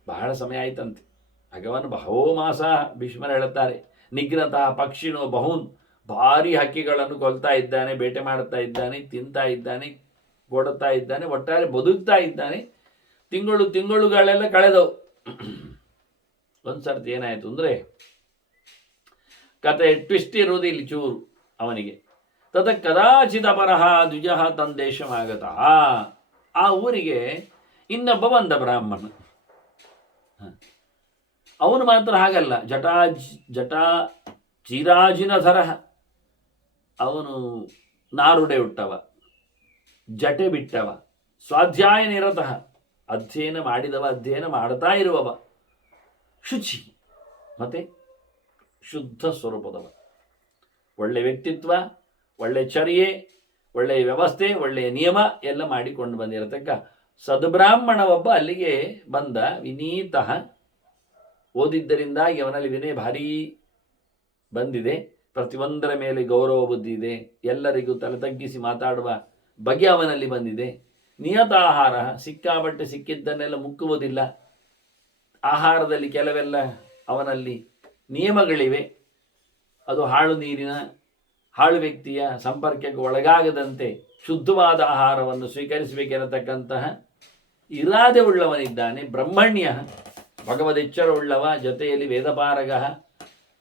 ಬಹಳ ಸಮಯ ಆಯ್ತಂತೆ. ಭಗವನ್ ಬಹೋ ಮಾಸ ಭೀಷ್ಮರು ಹೇಳುತ್ತಾರೆ, ನಿಗ್ರತ ಪಕ್ಷಿಣೋ ಬಹುನ್. ಭಾರಿ ಹಕ್ಕಿಗಳನ್ನು ಕೊಲ್ತಾ ಇದ್ದಾನೆ, ಬೇಟೆ ಮಾಡ್ತಾ ಇದ್ದಾನೆ, ತಿಂತಾ ಇದ್ದಾನೆ ಕೊಡುತ್ತಾ ಇದ್ದಾನೆ, ಒಟ್ಟಾರೆ ಬದುಕ್ತಾ ಇದ್ದಾನೆ. ತಿಂಗಳು ತಿಂಗಳುಗಳೆಲ್ಲ ಕಳೆದವು. ಒಂದ್ಸರ್ತಿ ಏನಾಯ್ತು ಅಂದರೆ ಕತೆ ಟ್ವಿಸ್ಟ್ ಇರುವುದು ಇಲ್ಲಿ ಚೂರು ಅವನಿಗೆ. ತದ ಕದಾಚಿತ ಪರಹ ದ್ವಿಜಃ ತಂದೇಶಮಾಗತಃ ಆ ಊರಿಗೆ ಇನ್ನೊಬ್ಬ ಬಂದ ಬ್ರಾಹ್ಮಣ ಅವನು ಮಾತ್ರ ಹಾಗಲ್ಲ. ಜಟಾ ಜಟಾ ಚಿರಾಜಿನ ಥರಹ ಅವನು ನಾರುಡೆ ಹುಟ್ಟವ, ಜಟೆ ಬಿಟ್ಟವ, ಸ್ವಾಧ್ಯಾಯ ನಿರತಃ, ಅಧ್ಯಯನ ಮಾಡಿದವ, ಅಧ್ಯಯನ ಮಾಡ್ತಾ ಇರುವವ. ಶುಚಿ, ಮತ್ತೆ ಶುದ್ಧ ಸ್ವರೂಪದವ. ಒಳ್ಳೆ ವ್ಯಕ್ತಿತ್ವ, ಒಳ್ಳೆ ಚರ್ಯೆ ಒಳ್ಳೆಯ ವ್ಯವಸ್ಥೆ ಒಳ್ಳೆಯ ನಿಯಮ ಎಲ್ಲ ಮಾಡಿಕೊಂಡು ಬಂದಿರತಕ್ಕ ಸದ್ಬ್ರಾಹ್ಮಣ ಒಬ್ಬ ಅಲ್ಲಿಗೆ ಬಂದ ವಿನೀತಃ. ಓದಿದ್ದರಿಂದಾಗಿ ಅವನಲ್ಲಿ ವಿನಯ ಭಾರೀ ಬಂದಿದೆ. ಪ್ರತಿಯೊಂದರ ಮೇಲೆ ಗೌರವ ಬುದ್ಧಿ ಇದೆ. ಎಲ್ಲರಿಗೂ ತಲೆ ತಗ್ಗಿಸಿ ಮಾತಾಡುವ ಬಗೆ ಅವನಲ್ಲಿ ಬಂದಿದೆ. ನಿಯತ ಆಹಾರ ಸಿಕ್ಕಾಬಟ್ಟೆ ಸಿಕ್ಕಿದ್ದನ್ನೆಲ್ಲ ಮುಕ್ಕುವುದಿಲ್ಲ. ಆಹಾರದಲ್ಲಿ ಕೆಲವೆಲ್ಲ ಅವನಲ್ಲಿ ನಿಯಮಗಳಿವೆ. ಅದು ಹಾಳು ನೀರಿನ, ಹಾಳು ವ್ಯಕ್ತಿಯ ಸಂಪರ್ಕಕ್ಕೆ ಒಳಗಾಗದಂತೆ ಶುದ್ಧವಾದ ಆಹಾರವನ್ನು ಸ್ವೀಕರಿಸಬೇಕೆನ್ನತಕ್ಕಂತಹ ಇರಾದೆ ಉಳ್ಳವನಿದ್ದಾನೆ. ಬ್ರಹ್ಮಣ್ಯ ಭಗವದೆಚ್ಚರವುಳ್ಳವ ಜೊತೆಯಲ್ಲಿ ವೇದಪಾರಗ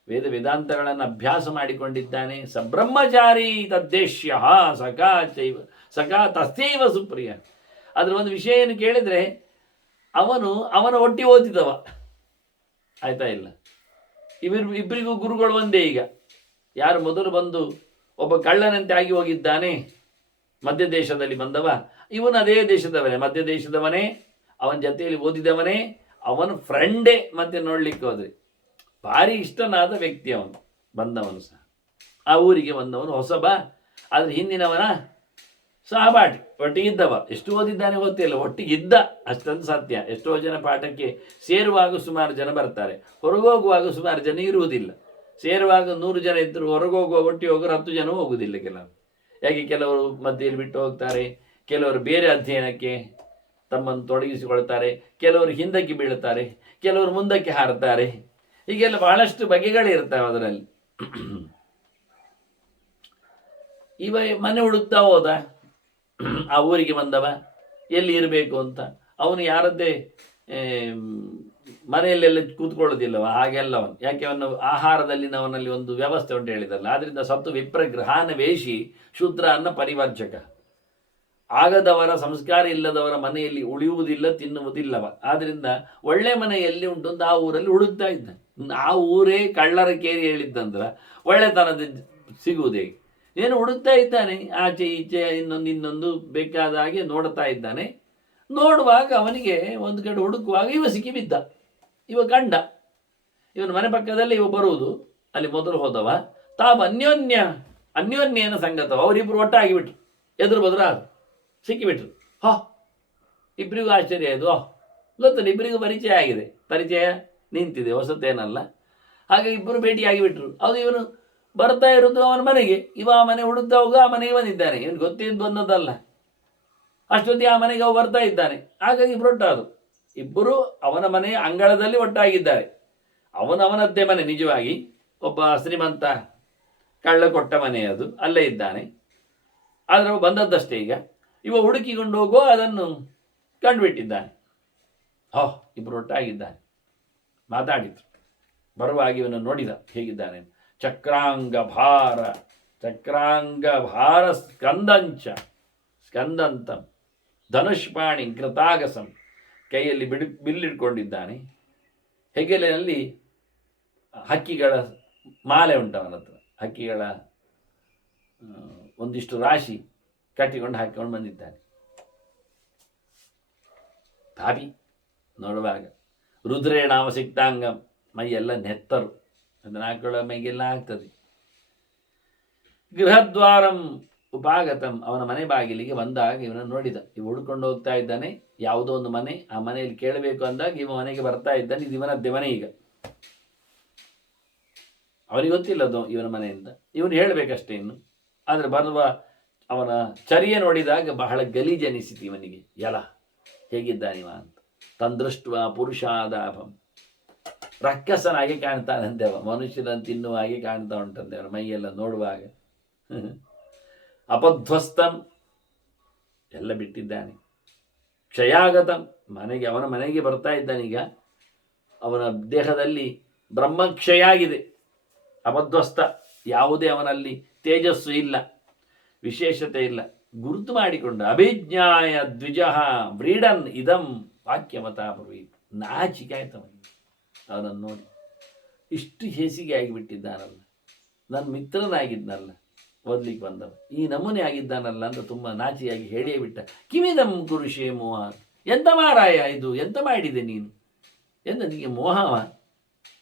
ವೇದ ವೇದಾಂತಗಳನ್ನು ಅಭ್ಯಾಸ ಮಾಡಿಕೊಂಡಿದ್ದಾನೆ. ಸಬ್ರಹ್ಮಚಾರಿ ತದ್ದೇಶ್ಯ ಸಖಾ ಚೈವ ಸಖಾ ತಸ್ಥೈವ ಸುಪ್ರಿಯ. ಅದರ ಒಂದು ವಿಷಯ ಏನು ಕೇಳಿದರೆ, ಅವನು, ಅವನ ಒಟ್ಟಿ ಓದಿದವ. ಆಯ್ತಾ ಇಲ್ಲ? ಇವರು ಇಬ್ಬರಿಗೂ ಗುರುಗಳು ಒಂದೇ ಈಗ. ಯಾರು ಮೊದಲು ಬಂದು ಒಬ್ಬ ಕಳ್ಳನಂತೆ ಆಗಿ ಹೋಗಿದ್ದಾನೆ, ಮಧ್ಯ ದೇಶದಲ್ಲಿ ಬಂದವ, ಇವನು ಅದೇ ದೇಶದವನೇ. ಮಧ್ಯ ದೇಶದವನೇ, ಅವನ ಜೊತೆಯಲ್ಲಿ ಓದಿದವನೇ, ಅವನ ಫ್ರೆಂಡೇ ಮತ್ತೆ ನೋಡ್ಲಿಕ್ಕೆ ಹೋದ್ರೆ. ಭಾರಿ ಇಷ್ಟನಾದ ವ್ಯಕ್ತಿ ಅವನು, ಬಂದವನು ಸಹ. ಆ ಊರಿಗೆ ಬಂದವನು ಹೊಸಬ ಆದರೆ ಹಿಂದಿನವನ ಸಹಪಾಠಿ ಒಟ್ಟಿಗಿದ್ದವ. ಎಷ್ಟು ಓದಿದ್ದಾನೆ ಗೊತ್ತಿಲ್ಲ ಒಟ್ಟಿಗಿದ್ದ ಅಷ್ಟೊಂದು ಸತ್ಯ ಎಷ್ಟೋ ಜನ ಪಾಠಕ್ಕೆ ಸೇರುವಾಗ ಸುಮಾರು ಜನ ಬರ್ತಾರೆ. ಹೊರಗೋಗುವಾಗ ಸುಮಾರು ಜನ ಇರುವುದಿಲ್ಲ. ಸೇರುವಾಗ ನೂರು ಜನ ಇದ್ದರು ಹೊರಗೋಗುವ ಒಟ್ಟಿ ಹೋಗೋರು ಹತ್ತು ಜನ ಹೋಗುವುದಿಲ್ಲ ಕೆಲವರು. ಯಾಕೆ ಕೆಲವರು ಮಧ್ಯೆಯಲ್ಲಿ ಬಿಟ್ಟು ಹೋಗ್ತಾರೆ, ಕೆಲವರು ಬೇರೆ ಅಧ್ಯಯನಕ್ಕೆ ತಮ್ಮನ್ನು ತೊಡಗಿಸಿಕೊಳ್ತಾರೆ, ಕೆಲವರು ಹಿಂದಕ್ಕೆ ಬೀಳುತ್ತಾರೆ, ಕೆಲವರು ಮುಂದಕ್ಕೆ ಹಾರುತ್ತಾರೆ. ಹೀಗೆಲ್ಲ ಬಹಳಷ್ಟು ಬಗೆಗಳಿರ್ತಾವೆ ಅದರಲ್ಲಿ. ಇವ ಮನೆ ಹುಡುಕ್ತಾ ಹೋದ, ಆ ಊರಿಗೆ ಬಂದವ, ಎಲ್ಲಿ ಇರಬೇಕು ಅಂತ. ಅವನು ಯಾರದ್ದೇ ಮನೆಯಲ್ಲೆಲ್ಲ ಕೂತ್ಕೊಳ್ಳೋದಿಲ್ಲವ, ಹಾಗೆಲ್ಲ ಅವನು. ಯಾಕೆ ಅವನು ಆಹಾರದಲ್ಲಿ ಅವನಲ್ಲಿ ಒಂದು ವ್ಯವಸ್ಥೆ ಉಂಟು ಹೇಳಿದಲ್ಲ, ಆದ್ರಿಂದ ಸತ್ತು ವಿಪ್ರಗ್ರಹಾನ ವೇಷಿ ಶೂದ್ರ ಅನ್ನ ಪರಿವರ್ಜಕ. ಆಗದವರ ಸಂಸ್ಕಾರ ಇಲ್ಲದವರ ಮನೆಯಲ್ಲಿ ಉಳಿಯುವುದಿಲ್ಲ, ತಿನ್ನುವುದಿಲ್ಲವ. ಆದ್ರಿಂದ ಒಳ್ಳೆ ಮನೆ ಎಲ್ಲಿ ಉಂಟು ಅಂತ ಆ ಊರಲ್ಲಿ ಉಳುತ್ತಾ ಇದ್ದ. ಆ ಊರೇ ಕಳ್ಳರ ಕೇರಿ ಹೇಳಿದ್ದಂದ್ರ ಒಳ್ಳೆತನದ ಸಿಗುವುದೇ? ಏನು ಹುಡುಕ್ತಾ ಇದ್ದಾನೆ, ಆಚೆ ಈಚೆ ಇನ್ನೊಂದು ಇನ್ನೊಂದು ಬೇಕಾದ ಹಾಗೆ ನೋಡ್ತಾ ಇದ್ದಾನೆ. ನೋಡುವಾಗ ಅವನಿಗೆ ಒಂದು ಕಡೆ ಹುಡುಕುವಾಗ ಇವ ಸಿಕ್ಕಿ ಬಿದ್ದ. ಇವ ಕಂಡ. ಇವನ ಮನೆ ಪಕ್ಕದಲ್ಲಿ ಇವ ಬರುವುದು. ಅಲ್ಲಿ ಮೊದಲು ಹೋದವ. ತಾವು ಅನ್ಯೋನ್ಯ, ಅನ್ಯೋನ್ಯನ ಸಂಗತವ. ಒಟ್ಟಾಗಿ ಬಿಟ್ರು. ಎದುರು ಬದ್ರ ಆದ್ರು ಸಿಕ್ಕಿಬಿಟ್ರು. ಹಾ ಇಬ್ಬರಿಗೂ ಆಶ್ಚರ್ಯ ಆಯಿತು ಓಹ್ ಗೊತ್ತಲ್ಲ ಇಬ್ಬರಿಗೂ ಪರಿಚಯ ಆಗಿದೆ. ಪರಿಚಯ ನಿಂತಿದೆ, ಹೊಸತೇನಲ್ಲ. ಹಾಗೆ ಇಬ್ಬರು ಭೇಟಿಯಾಗಿ ಆಗಿಬಿಟ್ರು ಅದು ಇವನು ಬರ್ತಾ ಇರೋದು ಅವನ ಮನೆಗೆ. ಇವ ಆ ಮನೆ ಹುಡುಕ್ತಾ ಹೋಗ, ಆ ಮನೆಗೆ ಬಂದಿದ್ದಾನೆ. ಇವನು ಗೊತ್ತಿದ್ದು ಬಂದದ್ದಲ್ಲ ಅಷ್ಟೊತ್ತಿಗೆ ಆ ಮನೆಗೆ ಅವು ಬರ್ತಾ ಇದ್ದಾನೆ. ಹಾಗಾಗಿ ಅದು. ಇಬ್ಬರು ಅವನ ಮನೆಯ ಅಂಗಳದಲ್ಲಿ ಒಟ್ಟಾಗಿದ್ದಾರೆ. ಅವನವನದ್ದೇ ಮನೆ, ನಿಜವಾಗಿ. ಒಬ್ಬ ಶ್ರೀಮಂತ ಕಳ್ಳ ಕೊಟ್ಟ ಮನೆ ಅದು. ಅಲ್ಲೇ ಇದ್ದಾನೆ. ಆದರೆ ಬಂದದ್ದಷ್ಟೇ ಈಗ. ಇವ ಹುಡುಕಿಕೊಂಡು ಹೋಗೋ ಅದನ್ನು ಕಂಡುಬಿಟ್ಟಿದ್ದಾನೆ. ಹೋ ಇಬ್ಬರು ಒಟ್ಟಾಗಿದ್ದಾನೆ ಮಾತಾಡಿದ್ರು. ಬರುವಾಗ ಇವನು ನೋಡಿದ. ಹೇಗಿದ್ದಾನೆ? ಚಕ್ರಾಂಗ ಭಾರ ಚಕ್ರಾಂಗ ಭಾರ ಸ್ಕಂದಂಚ, ಸ್ಕಂದಂತಂ, ಧನುಷ್ಪಾಣಿ ಕೃತಾಗಸಂ, ಕೈಯಲ್ಲಿ ಬಿಡು, ಬಿಲ್ಲಿಡ್ಕೊಂಡಿದ್ದಾನೆ. ಹೆಗಲಿನಲ್ಲಿ ಹಕ್ಕಿಗಳ ಮಾಲೆ ಉಂಟು ಅವನ ಹಕ್ಕಿಗಳ ಒಂದಿಷ್ಟು ರಾಶಿ ಕಟ್ಟಿಕೊಂಡು ಹಾಕಿಕೊಂಡು ಬಂದಿದ್ದಾನೆ. ಭಾಬಿ ನೋಡುವಾಗ, ರುದ್ರೇಣಾವ ಸಿಕ್ತಾಂಗ ಮೈಯೆಲ್ಲ ನೆತ್ತರು. ಅದನ್ನು ಹಾಕೊಳ್ಳೋ ಮೈಗೆಲ್ಲ ಆಗ್ತದೆ. ಗೃಹದ್ವಾರಂ ಉಪಾಗತಂ, ಅವನ ಮನೆ ಬಾಗಿಲಿಗೆ ಬಂದಾಗ ಇವನನ್ನು ನೋಡಿದ. ಇವ ಹುಡ್ಕೊಂಡು ಹೋಗ್ತಾ ಇದ್ದಾನೆ, ಯಾವುದೋ ಒಂದು ಮನೆ, ಆ ಮನೆಯಲ್ಲಿ ಕೇಳಬೇಕು ಅಂದಾಗ ಇವ ಮನೆಗೆ ಬರ್ತಾ ಇದ್ದಾನೆ, ಇದು ಇವನದ್ದೇ ಮನೆ ಈಗ. ಅವನಿಗೆ ಗೊತ್ತಿಲ್ಲ ಅದು ಇವನ ಮನೆಯಿಂದ. ಇವನು ಹೇಳಬೇಕಷ್ಟೇ ಇನ್ನು. ಆದರೆ ಬರುವ ಅವನ ಚರ್ಯ ನೋಡಿದಾಗ ಬಹಳ ಗಲೀಜನಿಸಿತು ಇವನಿಗೆ. ಎಲ ಹೇಗಿದ್ದಾನಿವ? ಅಂತ. ತಂದೃಷ್ಟ ಪುರುಷಾದಾಭಂ. ರಕ್ಕಸನಾಗಿ ಕಾಣ್ತಾನಂತೆ ಅವ. ಮನುಷ್ಯನನ್ನು ತಿನ್ನುವ ಹಾಗೆ ಕಾಣ್ತಾ ಉಂಟಂತೆ ಅವರ ಮೈಯೆಲ್ಲ ನೋಡುವಾಗ. ಅಪಧ್ವಸ್ತಂ ಎಲ್ಲ ಬಿಟ್ಟಿದ್ದಾನೆ. ಕ್ಷಯಾಗತಂ. ಮನೆಗೆ, ಅವನ ಮನೆಗೆ ಬರ್ತಾ ಇದ್ದಾನೀಗ ಅವನ ದೇಹದಲ್ಲಿ ಬ್ರಹ್ಮಕ್ಷಯ ಆಗಿದೆ. ಅಪಧ್ವಸ್ತ. ಯಾವುದೇ ಅವನಲ್ಲಿ ತೇಜಸ್ಸು ಇಲ್ಲ. ವಿಶೇಷತೆ ಇಲ್ಲ. ಗುರುತು ಮಾಡಿಕೊಂಡು ಅಭಿಜ್ಞಾಯ ದ್ವಿಜಃ ವ್ರೀಡನ್ ಇದಂ ವಾಕ್ಯವತಾ ಬ್ರವೀತ್. ನಾಚಿಕೆ ಅವನನ್ನು ನೋಡಿ. ಇಷ್ಟು ಹೇಸಿಗೆ ಆಗಿಬಿಟ್ಟಿದ್ದಾನಲ್ಲ. ನನ್ನ ಮಿತ್ರನಾಗಿದ್ದನಲ್ಲ. ಓದ್ಲಿಕ್ಕೆ ಬಂದವ ಈ ನಮೂನೆ ಆಗಿದ್ದಾನಲ್ಲ ಅಂತ ತುಂಬ ನಾಚಿಯಾಗಿ ಹೇಳಿಯೇ ಬಿಟ್ಟ. ಕಿವಿದಂ ಕುರುಷೇ ಮೋಹ. ಎಂತ ಮಾರಾಯ ಇದು? ಎಂತ ಮಾಡಿದೆ ನೀನು? ಎಂತ ನಿನಗೆ ಮೋಹವ?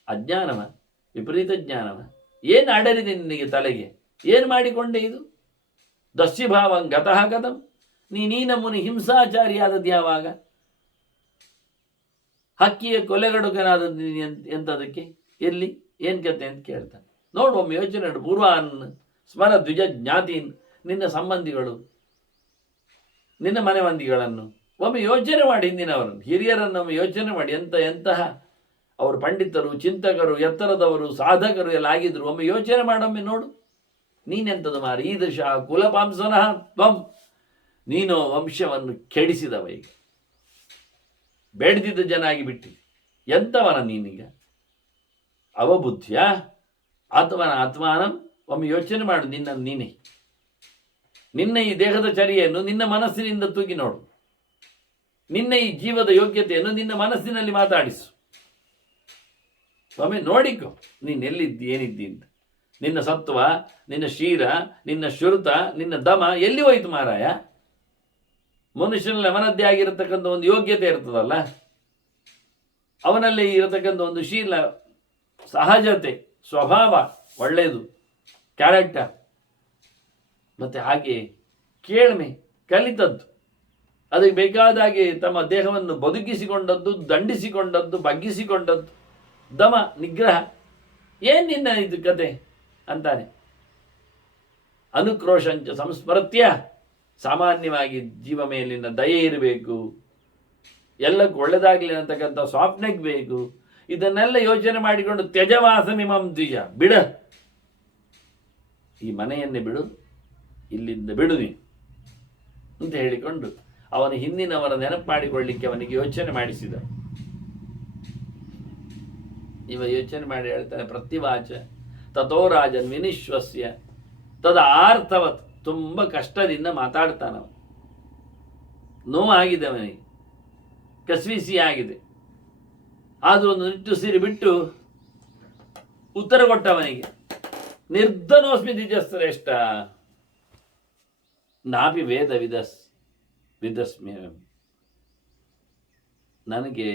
ಅಜ್ಞಾನವ? ವಿಪರೀತ ಜ್ಞಾನವ? ಏನು ಅಡರಿದೆ ನಿನಗೆ ತಲೆಗೆ? ಏನು ಮಾಡಿಕೊಂಡೆ ಇದು? ದಸ್ಯುಭಾವಂ ಗತಃ ಗತಂ. ನೀ ನೀ ಮುನಿ ಹಿಂಸಾಚಾರಿಯಾದದ್ದು ಯಾವಾಗ ಹಕ್ಕಿಯ ಕೊಲೆಗಡುಕನಾದದ್ದು ಎಂತದಕ್ಕೆ? ಎಲ್ಲಿ? ಏನ್ ಕತೆ ಅಂತ ಕೇಳ್ತಾನೆ. ನೋಡು, ಒಮ್ಮೆ ಯೋಚನೆ ಪೂರ್ವ ಪೂರ್ವಾನ್ ಸ್ಮರ ದ್ವಿಜ ಜ್ಞಾತೀನ್, ನಿನ್ನ ಸಂಬಂಧಿಗಳು, ನಿನ್ನ ಮನೆ ಮಂದಿಗಳನ್ನು ಒಮ್ಮೆ ಯೋಚನೆ ಮಾಡಿ ಹಿಂದಿನವರನ್ನು ಹಿರಿಯರನ್ನು ಒಮ್ಮೆ ಯೋಚನೆ ಮಾಡಿ. ಎಂತ, ಎಂತಹ? ಅವರು ಪಂಡಿತರು, ಚಿಂತಕರು, ಎತ್ತರದವರು, ಸಾಧಕರು ಎಲ್ಲ ಆಗಿದ್ರು. ಒಮ್ಮೆ ಯೋಚನೆ ಮಾಡೊಮ್ಮೆ ನೋಡು. ನೀನೆಂತದು ಮಾರಿ? ಈ ದೃಶ್ಯ ಕುಲಪಾಂಸನಃ ತ್ವಂ ನೀನು ವಂಶವನ್ನು ಕೆಡಿಸಿದವ. ಈಗ ಬೇಡದಿದ್ದ ಜನ ಆಗಿಬಿಟ್ಟಿ ಎಂಥವನ ನೀನೀಗ? ಅವಬುದ್ಧಿಯ? ಆತ್ಮನ ಆತ್ಮಾನ? ಒಮ್ಮೆ ಯೋಚನೆ ಮಾಡು ನಿನ್ನ ನೀನೇ. ನಿನ್ನ ಈ ದೇಹದ ಚರಿಯನ್ನು ನಿನ್ನ ಮನಸ್ಸಿನಿಂದ ತೂಗಿ ನೋಡು. ನಿನ್ನ ಈ ಜೀವದ ಯೋಗ್ಯತೆಯನ್ನು ನಿನ್ನ ಮನಸ್ಸಿನಲ್ಲಿ ಮಾತಾಡಿಸು. ಒಮ್ಮೆ ನೋಡಿಕೊ, ನೀನೆಲ್ಲಿದ್ದಿ, ಏನಿದ್ದಿ ಅಂತ. ನಿನ್ನ ಸತ್ವ, ನಿನ್ನ ಶೀರ, ನಿನ್ನ ಶುರುತ, ನಿನ್ನ ದಮ ಎಲ್ಲಿ ಹೋಯ್ತು ಮಾರಾಯ? ಮನುಷ್ಯನಲ್ಲಿ ಅವನದ್ದೇ ಆಗಿರತಕ್ಕಂಥ ಒಂದು ಯೋಗ್ಯತೆ ಇರ್ತದಲ್ಲ? ಅವನಲ್ಲಿ ಇರತಕ್ಕಂಥ ಒಂದು ಶೀಲ, ಸಹಜತೆ, ಸ್ವಭಾವ ಒಳ್ಳೆಯದು ಕ್ಯಾರೆಕ್ಟರ್ ಮತ್ತೆ ಹಾಗೆ ಕೇಳ್ಮೆ, ಕಲಿತದ್ದು. ಅದಕ್ಕೆ ಬೇಕಾದ ಹಾಗೆ ತಮ್ಮ ದೇಹವನ್ನು ಬದುಕಿಸಿಕೊಂಡದ್ದು, ದಂಡಿಸಿಕೊಂಡದ್ದು, ಬಗ್ಗಿಸಿಕೊಂಡದ್ದು. ದಮ, ನಿಗ್ರಹ. ಏನು ನಿನ್ನ ಇದು ಕತೆ? ಅಂತಾನೆ. ಅನುಕ್ರೋಶಂಚ ಸಂಸ್ಮೃತ್ಯ ಸಾಮಾನ್ಯವಾಗಿ ಜೀವ ಮೇಲಿನ ದಯೆ ಇರಬೇಕು. ಎಲ್ಲಕ್ಕೂ ಒಳ್ಳೆದಾಗಲಿ ಅಂತಕ್ಕಂಥ ಸ್ವಾಪ್ನೆಗ್ ಬೇಕು. ಇದನ್ನೆಲ್ಲ ಯೋಚನೆ ಮಾಡಿಕೊಂಡು ತ್ಯಜವಾಸಮಿಮಂ ದ್ವಿಜ. ಬಿಡ. ಈ ಮನೆಯನ್ನೇ ಬಿಡು. ಇಲ್ಲಿಂದ ಬಿಡು ನೀನು. ಅಂತ ಹೇಳಿಕೊಂಡು ಅವನ ಹಿಂದಿನವರ ನೆನಪು ಮಾಡಿಕೊಳ್ಳಿಕ್ಕೆ ಅವನಿಗೆ ಯೋಚನೆ ಮಾಡಿಸಿದ. ಇವ ಯೋಚನೆ ಮಾಡಿ ಹೇಳ್ತಾನೆ, ಪ್ರತಿವಾಚ ತಥೋ ರಾಜನ್ ವಿನಿಶ್ವಸ್ಯ. ತದ ಆರ್ಥವತ್ ತುಂಬ ಕಷ್ಟದಿಂದ ಮಾತಾಡ್ತಾನ ನೋವಾಗಿದೆ ಅವನಿಗೆ ಕಸ್ವಿಸಿ ಆಗಿದೆ. ಆದರೂ ಒಂದು ನಿಟ್ಟುಸಿರಿ ಬಿಟ್ಟು ಉತ್ತರ ಕೊಟ್ಟವನಿಗೆ. ನಿರ್ಧನೋಸ್ಮಿ ದ್ವಿಜಶ್ರೇಷ್ಠ. ನಾಪಿ ವೇದ ವಿದಸ್ ವಿದಸ್ಮಿ ನನಗೆ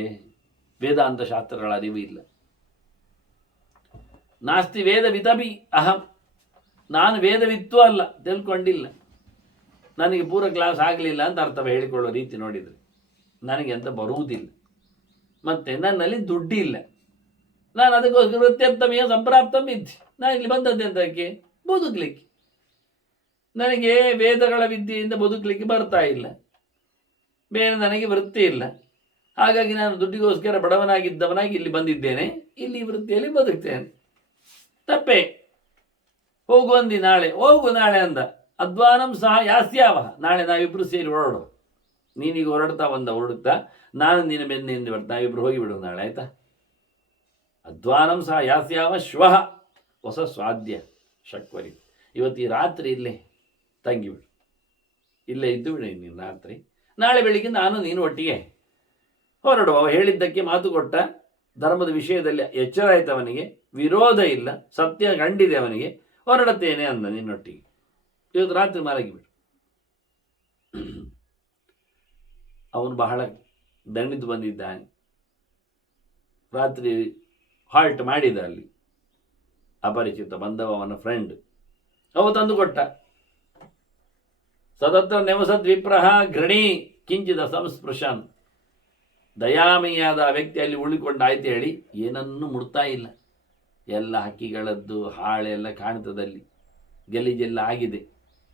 ವೇದಾಂತ ಶಾಸ್ತ್ರಗಳ ಅರಿವು ಇಲ್ಲ. ನಾಸ್ತಿ ವೇದ ವಿತಬಿ ಅಹಂ. ನಾನು ವೇದವಿತ್ತು ಅಲ್ಲ, ತಿಳ್ಕೊಂಡಿಲ್ಲ. ನನಗೆ ಪೂರ ಕ್ಲಾಸ್ ಆಗಲಿಲ್ಲ ಅಂತ ಅರ್ಥ ಹೇಳಿಕೊಳ್ಳೋ ರೀತಿ ನೋಡಿದರೆ. ನನಗೆ ಅಂತ ಬರುವುದಿಲ್ಲ. ಮತ್ತೆ ನನ್ನಲ್ಲಿ ದುಡ್ಡಿಲ್ಲ. ನಾನು ಅದಕ್ಕೋಸ್ಕರ ವೃತ್ತಿಯಂತಮೇ ಸಂಪ್ರಾಪ್ತಮ್ ಇದ್ದೆ ನಾನು ಇಲ್ಲಿ ಬಂದದ್ದೆ ಅಂತಕ್ಕೆ ಬದುಕಲಿಕ್ಕೆ. ನನಗೆ ವೇದಗಳ ವಿದ್ಯೆಯಿಂದ ಬದುಕಲಿಕ್ಕೆ ಬರ್ತಾ ಇಲ್ಲ. ಬೇರೆ ನನಗೆ ವೃತ್ತಿ ಇಲ್ಲ. ಹಾಗಾಗಿ ನಾನು ದುಡ್ಡಿಗೋಸ್ಕರ ಬಡವನಾಗಿದ್ದವನಾಗಿ ಇಲ್ಲಿ ಬಂದಿದ್ದೇನೆ. ಇಲ್ಲಿ ವೃತ್ತಿಯಲ್ಲಿ ಬದುಕ್ತೇನೆ. ತಪ್ಪೆ. ಹೋಗು ಅಂದಿ ನಾಳೆ, ಹೋಗು ನಾಳೆ ಅಂದ. ಅಧ್ವಾನಂ ಸಹ ಯಾಸ್ಯಾವ? ನಾಳೆ ನಾವಿಬ್ರು ಸೇರಿ ಹೊರಡು. ನೀನೀಗ ಹೊರಡ್ತಾ ಬಂದ, ಹೊರಡುತ್ತಾ? ನಾನು ನಿನ್ನ ಬೆನ್ನಿಂದ ಬರ್ತಾ, ನಾವಿಬ್ರು ಹೋಗಿಬಿಡು ನಾಳೆ, ಆಯ್ತಾ? ಅಧ್ವಾನಂ ಸಹ ಯಾಸ್ಯಾವ? ಶ್ವಃ. ಹೊಸ ಸ್ವಾದ್ಯ, ಶಕ್ವರಿ. ಇವತ್ತು ಈ ರಾತ್ರಿ ಇಲ್ಲೇ ತಂಗಿಬಿಡು ಇಲ್ಲೇ ಇದ್ದು ಬಿಡಿ ನೀನು ರಾತ್ರಿ. ನಾಳೆ ಬೆಳಿಗ್ಗೆ ನಾನು ನೀನು ಒಟ್ಟಿಗೆ ಹೊರಡುವ ಅವ ಹೇಳಿದ್ದಕ್ಕೆ ಮಾತು ಕೊಟ್ಟ. ಧರ್ಮದ ವಿಷಯದಲ್ಲಿ ಎಚ್ಚರ ಆಯ್ತು ಅವನಿಗೆ ವಿರೋಧ ಇಲ್ಲ, ಸತ್ಯ ಕಂಡಿದೆ ಅವನಿಗೆ, ಹೊರಡುತ್ತೇನೆ ಅಂದ ನಿನ್ನೊಟ್ಟಿಗೆ. ಇವತ್ತು ರಾತ್ರಿ ಮಲಗಿಬಿಡು. ಅವನು ಬಹಳ ದಣಿದು ಬಂದಿದ್ದಾನೆ. ರಾತ್ರಿ ಹಾಲ್ಟ್ ಮಾಡಿದ ಅಲ್ಲಿ ಅಪರಿಚಿತ ಬಂದವ ಅವನ ಫ್ರೆಂಡ್ ಅವ ತಂದುಕೊಟ್ಟ. ಸದತ್ರ ನೆವಸದ್ವಿಪ್ರಹ ಘೃಣಿ ಕಿಂಚಿದ ಸಂಸ್ಪೃಶನ್. ದಯಾಮಯಿಯಾದ ವ್ಯಕ್ತಿ ಅಲ್ಲಿ ಉಳಿಕೊಂಡಾಯ್ತು ಹೇಳಿ, ಏನನ್ನೂ ಮುಡ್ತಾ ಇಲ್ಲ. ಎಲ್ಲ ಹಕ್ಕಿಗಳದ್ದು ಹಾಳೆಲ್ಲ ಕಾಣ್ತದಲ್ಲಿ, ಗಲೀಜೆಲ್ಲ ಆಗಿದೆ.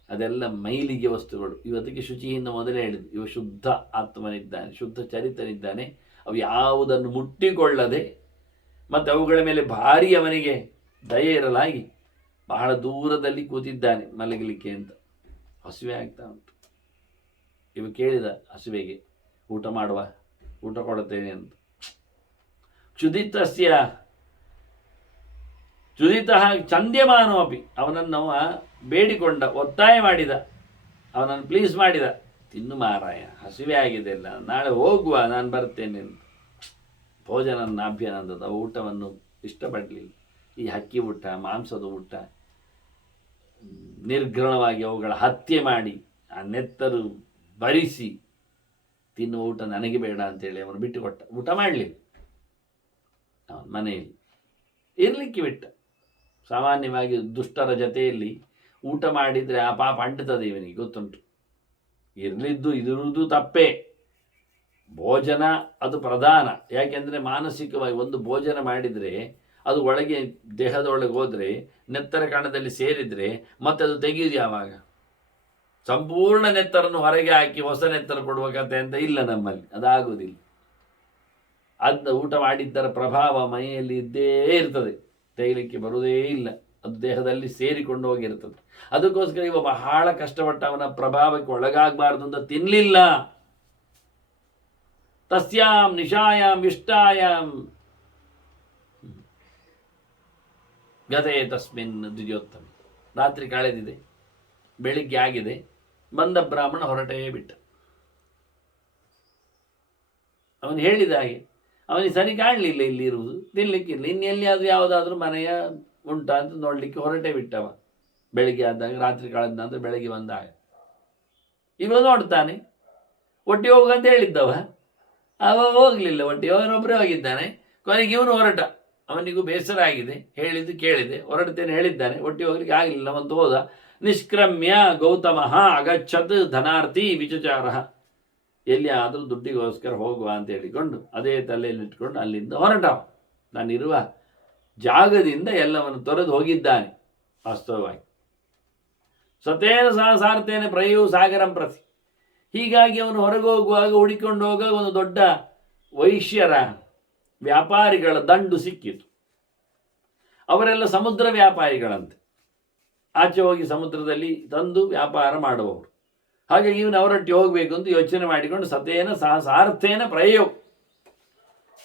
ಅದೆಲ್ಲ ಮೈಲಿಗೆ ವಸ್ತುಗಳು. ಇವತ್ತಿಗೆ ಶುಚಿಯಿಂದ ಮೊದಲೇ ಹೇಳಿದ್ದು, ಇವ ಶುದ್ಧ ಆತ್ಮನಿದ್ದಾನೆ, ಶುದ್ಧ ಚರಿತನಿದ್ದಾನೆ. ಅವು ಯಾವುದನ್ನು ಮುಟ್ಟಿಕೊಳ್ಳದೆ, ಮತ್ತು ಅವುಗಳ ಮೇಲೆ ಭಾರಿ ಅವನಿಗೆ ದಯೆ ಇರಲಾಗಿ ಬಹಳ ದೂರದಲ್ಲಿ ಕೂತಿದ್ದಾನೆ ಮಲಗಲಿಕ್ಕೆ ಅಂತ. ಹಸುವೆ ಆಗ್ತಾ ಉಂಟು. ಇವ ಕೇಳಿದ ಹಸುವೆಗೆ, ಊಟ ಮಾಡುವ ಊಟ ಕೊಡುತ್ತೇನೆ ಅಂತ. ಕ್ಷುದಿತ ಚಂದ್ಯಮಾನೋಪಿ ಅವನನ್ನು ಅವ ಬೇಡಿಕೊಂಡ, ಒತ್ತಾಯ ಮಾಡಿದ, ಅವನನ್ನು ಪ್ಲೀಸ್ ಮಾಡಿದ. ತಿನ್ನು ಮಾರಾಯ, ಹಸಿವೆ ಆಗಿದೆ ಅಲ್ಲ, ನಾಳೆ ಹೋಗುವ, ನಾನು ಬರ್ತೇನೆ ಅಂತ. ಭೋಜನ ನಾಭ್ಯನಂದದ ಊಟವನ್ನು ಇಷ್ಟಪಡಲಿಲ್ಲ. ಈ ಹಕ್ಕಿ ಊಟ, ಮಾಂಸದ ಊಟ, ನಿರ್ಘೃಣವಾಗಿ ಅವುಗಳ ಹತ್ಯೆ ಮಾಡಿ, ಆ ನೆತ್ತರು ಬರಿಸಿ ತಿನ್ನುವ ಊಟ ನನಗೆ ಬೇಡ ಅಂತೇಳಿ ಅವನು ಬಿಟ್ಟು ಕೊಟ್ಟ ಊಟ ಮಾಡಲಿಲ್ಲ. ಅವನ ಮನೆಯಲ್ಲಿ. ಇರಲಿಕ್ಕೆ ಬಿಟ್ಟ. ಸಾಮಾನ್ಯವಾಗಿ ದುಷ್ಟರ ಜೊತೆಯಲ್ಲಿ ಊಟ ಮಾಡಿದರೆ ಆ ಪಾಪ ಅಂಟುತ್ತದೆ ಇವನಿಗೆ, ಗೊತ್ತುಂಟು. ಇರಲಿದ್ದು ಇರುವುದು ತಪ್ಪೇ. ಭೋಜನ ಅದು ಪ್ರಧಾನ. ಯಾಕೆಂದರೆ ಮಾನಸಿಕವಾಗಿ ಒಂದು ಭೋಜನ ಮಾಡಿದರೆ ಅದು ಒಳಗೆ ದೇಹದೊಳಗೆ ಹೋದರೆ, ನೆತ್ತರ ಕಣದಲ್ಲಿ ಸೇರಿದರೆ ಮತ್ತೆ ಅದು ತೆಗೆಯುವುದು ಯಾವಾಗ? ಸಂಪೂರ್ಣ ನೆತ್ತರನ್ನು ಹೊರಗೆ ಹಾಕಿ ಹೊಸ ನೆತ್ತರ ಕೊಡುವ ಕಥೆ ಅಂತ ಇಲ್ಲ ನಮ್ಮಲ್ಲಿ. ಅದಾಗುವುದಿಲ್ಲ ಅದ ಊಟ ಮಾಡಿದ್ದರ ಪ್ರಭಾವ ಮೈಯಲ್ಲಿ ಇದ್ದೇ ಇರ್ತದೆ. ತೈಲಕ್ಕೆ ಬರುವುದೇ ಇಲ್ಲ. ಅದು ದೇಹದಲ್ಲಿ ಸೇರಿಕೊಂಡು ಹೋಗಿರ್ತದೆ. ಅದಕ್ಕೋಸ್ಕರ ಇವ ಬಹಳ ಕಷ್ಟಪಟ್ಟ ಅವನ ಪ್ರಭಾವಕ್ಕೆ ಒಳಗಾಗಬಾರ್ದು ಅಂತ ತಿನ್ನಲಿಲ್ಲ ತಸ್ಯಾಂ ನಿಶಾಯಾಮ್ ಇಷ್ಟಾಯಾಂ. ಗದೆ ತಸ್ಮಿನ್ ದ್ವಿಜೋತ್ತಮ ರಾತ್ರಿ ಕಳೆದಿದೆ. ಬೆಳಿಗ್ಗೆ ಆಗಿದೆ. ಬಂದ ಬ್ರಾಹ್ಮಣ ಹೊರಟೇ ಬಿಟ್ಟ. ಅವನು ಹೇಳಿದ ಹಾಗೆ, ಅವನಿಗೆ ಸರಿ ಕಾಣಲಿಲ್ಲ ಇಲ್ಲಿ ಇರುವುದು, ತಿನ್ಲಿಕ್ಕಿಲ್ಲ. ಇನ್ನೆಲ್ಲಿಯಾದ್ರೂ ಯಾವುದಾದ್ರೂ ಮನೆಯ ಉಂಟಾ ಅಂತ ನೋಡಲಿಕ್ಕೆ ಹೊರಟೇ ಬಿಟ್ಟವ. ಬೆಳಿಗ್ಗೆ ಆದಾಗ, ರಾತ್ರಿ ಕಳೆದ ನಂತರ ಬೆಳಗ್ಗೆ ಬಂದಾಗ. ಇವ ನೋಡ್ತಾನೆ. ಒಟ್ಟಿಗೆ ಹೋಗಂತ ಹೇಳಿದ್ದವ. ಅವ ಹೋಗಲಿಲ್ಲ, ಒಟ್ಟಿ ಅವನೊಬ್ಬರೇ ಹೋಗಿದ್ದಾನೆ. ಕೊನೆಗೆ ಇವನು ಹೊರಟ. ಅವನಿಗೂ ಬೇಸರ ಆಗಿದೆ. ಹೇಳಿದ್ದು ಕೇಳಿದೆ. ಹೊರಡ್ತೇನೆ ಹೇಳಿದ್ದಾನೆ. ಒಟ್ಟಿ ಹೋಗ್ಲಿಕ್ಕೆ ಆಗಲಿಲ್ಲ. ಒಂದು ಹೋದ. ನಿಷ್ಕ್ರಮ್ಯ ಗೌತಮ ಅಗಚ್ಚದ್ ಧನಾರ್ಥಿ ವಿಚಚಾರ. ಆದರೂ ದುಡ್ಡಿಗೋಸ್ಕರ ಹೋಗುವ ಅಂತ ಹೇಳಿಕೊಂಡು ಅದೇ ತಲೆಯಲ್ಲಿಟ್ಕೊಂಡು ಅಲ್ಲಿಂದ ಹೊರಟ ನಾನಿರುವ ಜಾಗದಿಂದ ಎಲ್ಲವನ್ನು ತೊರೆದು ಹೋಗಿದ್ದಾನೆ, ವಾಸ್ತವವಾಗಿ. ಸತೇನ ಸಹ ಸಾರ್ತೇನೆ ಪ್ರಯೂ ಸಾಗರಂ ಪ್ರತಿ. ಹೀಗಾಗಿ ಅವನು ಹೊರಗೆ ಹೋಗುವಾಗ ಹುಡಿಕೊಂಡು ಹೋಗುವಾಗ ಒಂದು ದೊಡ್ಡ ವೈಶ್ಯರ ವ್ಯಾಪಾರಿಗಳ ದಂಡು ಸಿಕ್ಕಿತು. ಅವರೆಲ್ಲ ಸಮುದ್ರ ವ್ಯಾಪಾರಿಗಳಂತೆ. ಆಚೆ ಹೋಗಿ ಸಮುದ್ರದಲ್ಲಿ ತಂದು ವ್ಯಾಪಾರ ಮಾಡುವವರು. ಹಾಗೆ ಇವನು ಅವರೊಟ್ಟಿಗೆ ಹೋಗಬೇಕು ಅಂತ ಯೋಚನೆ ಮಾಡಿಕೊಂಡು ಸತೇನ ಸಹ ಸಾರ್ಥೇನ ಪ್ರಯೋಗ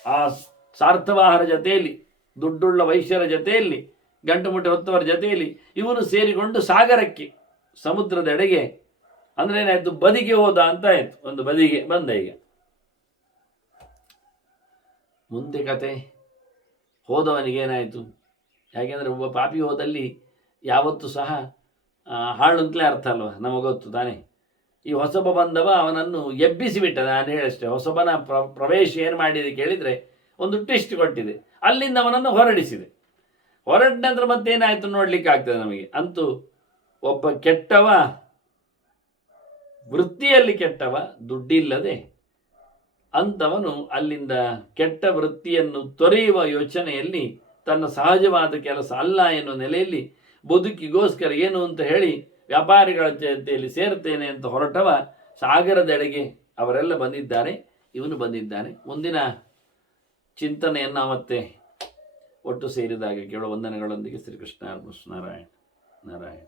ಆ ಸಾರ್ಥವಾಹರ ಜೊತೆಯಲ್ಲಿ, ದುಡ್ಡುಳ್ಳ ವೈಶ್ಯರ ಜೊತೆಯಲ್ಲಿ, ಗಂಟು ಮುಟ್ಟೆ ಹೊತ್ತವರ ಜೊತೆಯಲ್ಲಿ ಇವನು ಸೇರಿಕೊಂಡು ಸಾಗರಕ್ಕೆ, ಸಮುದ್ರದೆಡೆಗೆ, ಅಂದ್ರೆ ಏನಾಯ್ತು, ಬದಿಗೆ ಹೋದ ಅಂತ ಆಯ್ತು, ಒಂದು ಬದಿಗೆ ಬಂದ ಈಗ. ಮುಂದೆ ಕತೆ, ಹೋದವನಿಗೆ ಏನಾಯ್ತು? ಯಾಕೆಂದ್ರೆ ಒಬ್ಬ ಪಾಪಿ ಹೋದಲ್ಲಿ ಯಾವತ್ತೂ ಸಹ ಹಾಳುಂತಲೇ ಅರ್ಥ ಅಲ್ವ? ನಮಗೆ ಗೊತ್ತು ತಾನೇ? ಈ ಹೊಸಬ ಬಂದವ ಅವನನ್ನು ಎಬ್ಬಿಸಿಬಿಟ್ಟ ನಾನು ಹೇಳಷ್ಟೇ. ಹೊಸಬನ ಪ್ರ, ಪ್ರವೇಶ ಏನು ಮಾಡಿದೆ ಕೇಳಿದರೆ ಒಂದು ಟ್ವಿಸ್ಟ್ ಕೊಟ್ಟಿದೆ. ಅಲ್ಲಿಂದ ಅವನನ್ನು ಹೊರಡಿಸಿದೆ. ಹೊರಟ ನಂತರ ಮತ್ತೇನಾಯಿತು ನೋಡಲಿಕ್ಕೆ ಆಗ್ತದೆ ನಮಗೆ. ಅಂತೂ ಒಬ್ಬ ಕೆಟ್ಟವ, ವೃತ್ತಿಯಲ್ಲಿ ಕೆಟ್ಟವ, ದುಡ್ಡಿಲ್ಲದೆ ಅಂಥವನು ಅಲ್ಲಿಂದ ಕೆಟ್ಟ ವೃತ್ತಿಯನ್ನು ತೊರೆಯುವ ಯೋಚನೆಯಲ್ಲಿ ತನ್ನ ಸಹಜವಾದ ಕೆಲಸ ಅಲ್ಲ ಎನ್ನುವ ನೆಲೆಯಲ್ಲಿ ಬದುಕಿಗೋಸ್ಕರ ಏನು ಅಂತ ಹೇಳಿ ವ್ಯಾಪಾರಿಗಳ ಜೊತೆಯಲ್ಲಿ ಸೇರ್ತೇನೆ ಅಂತ ಹೊರಟವ ಸಾಗರದೆಡೆಗೆ ಅವರೆಲ್ಲ ಬಂದಿದ್ದಾರೆ, ಇವನು ಬಂದಿದ್ದಾನೆ. ಮುಂದಿನ ಚಿಂತನೆಯನ್ನು ಮತ್ತೆ ಒಟ್ಟು ಸೇರಿದಾಗ ಕೇಳುವ ವಂದನೆಗಳೊಂದಿಗೆ ಶ್ರೀಕೃಷ್ಣ ನಾರಾಯಣ ನಾರಾಯಣ.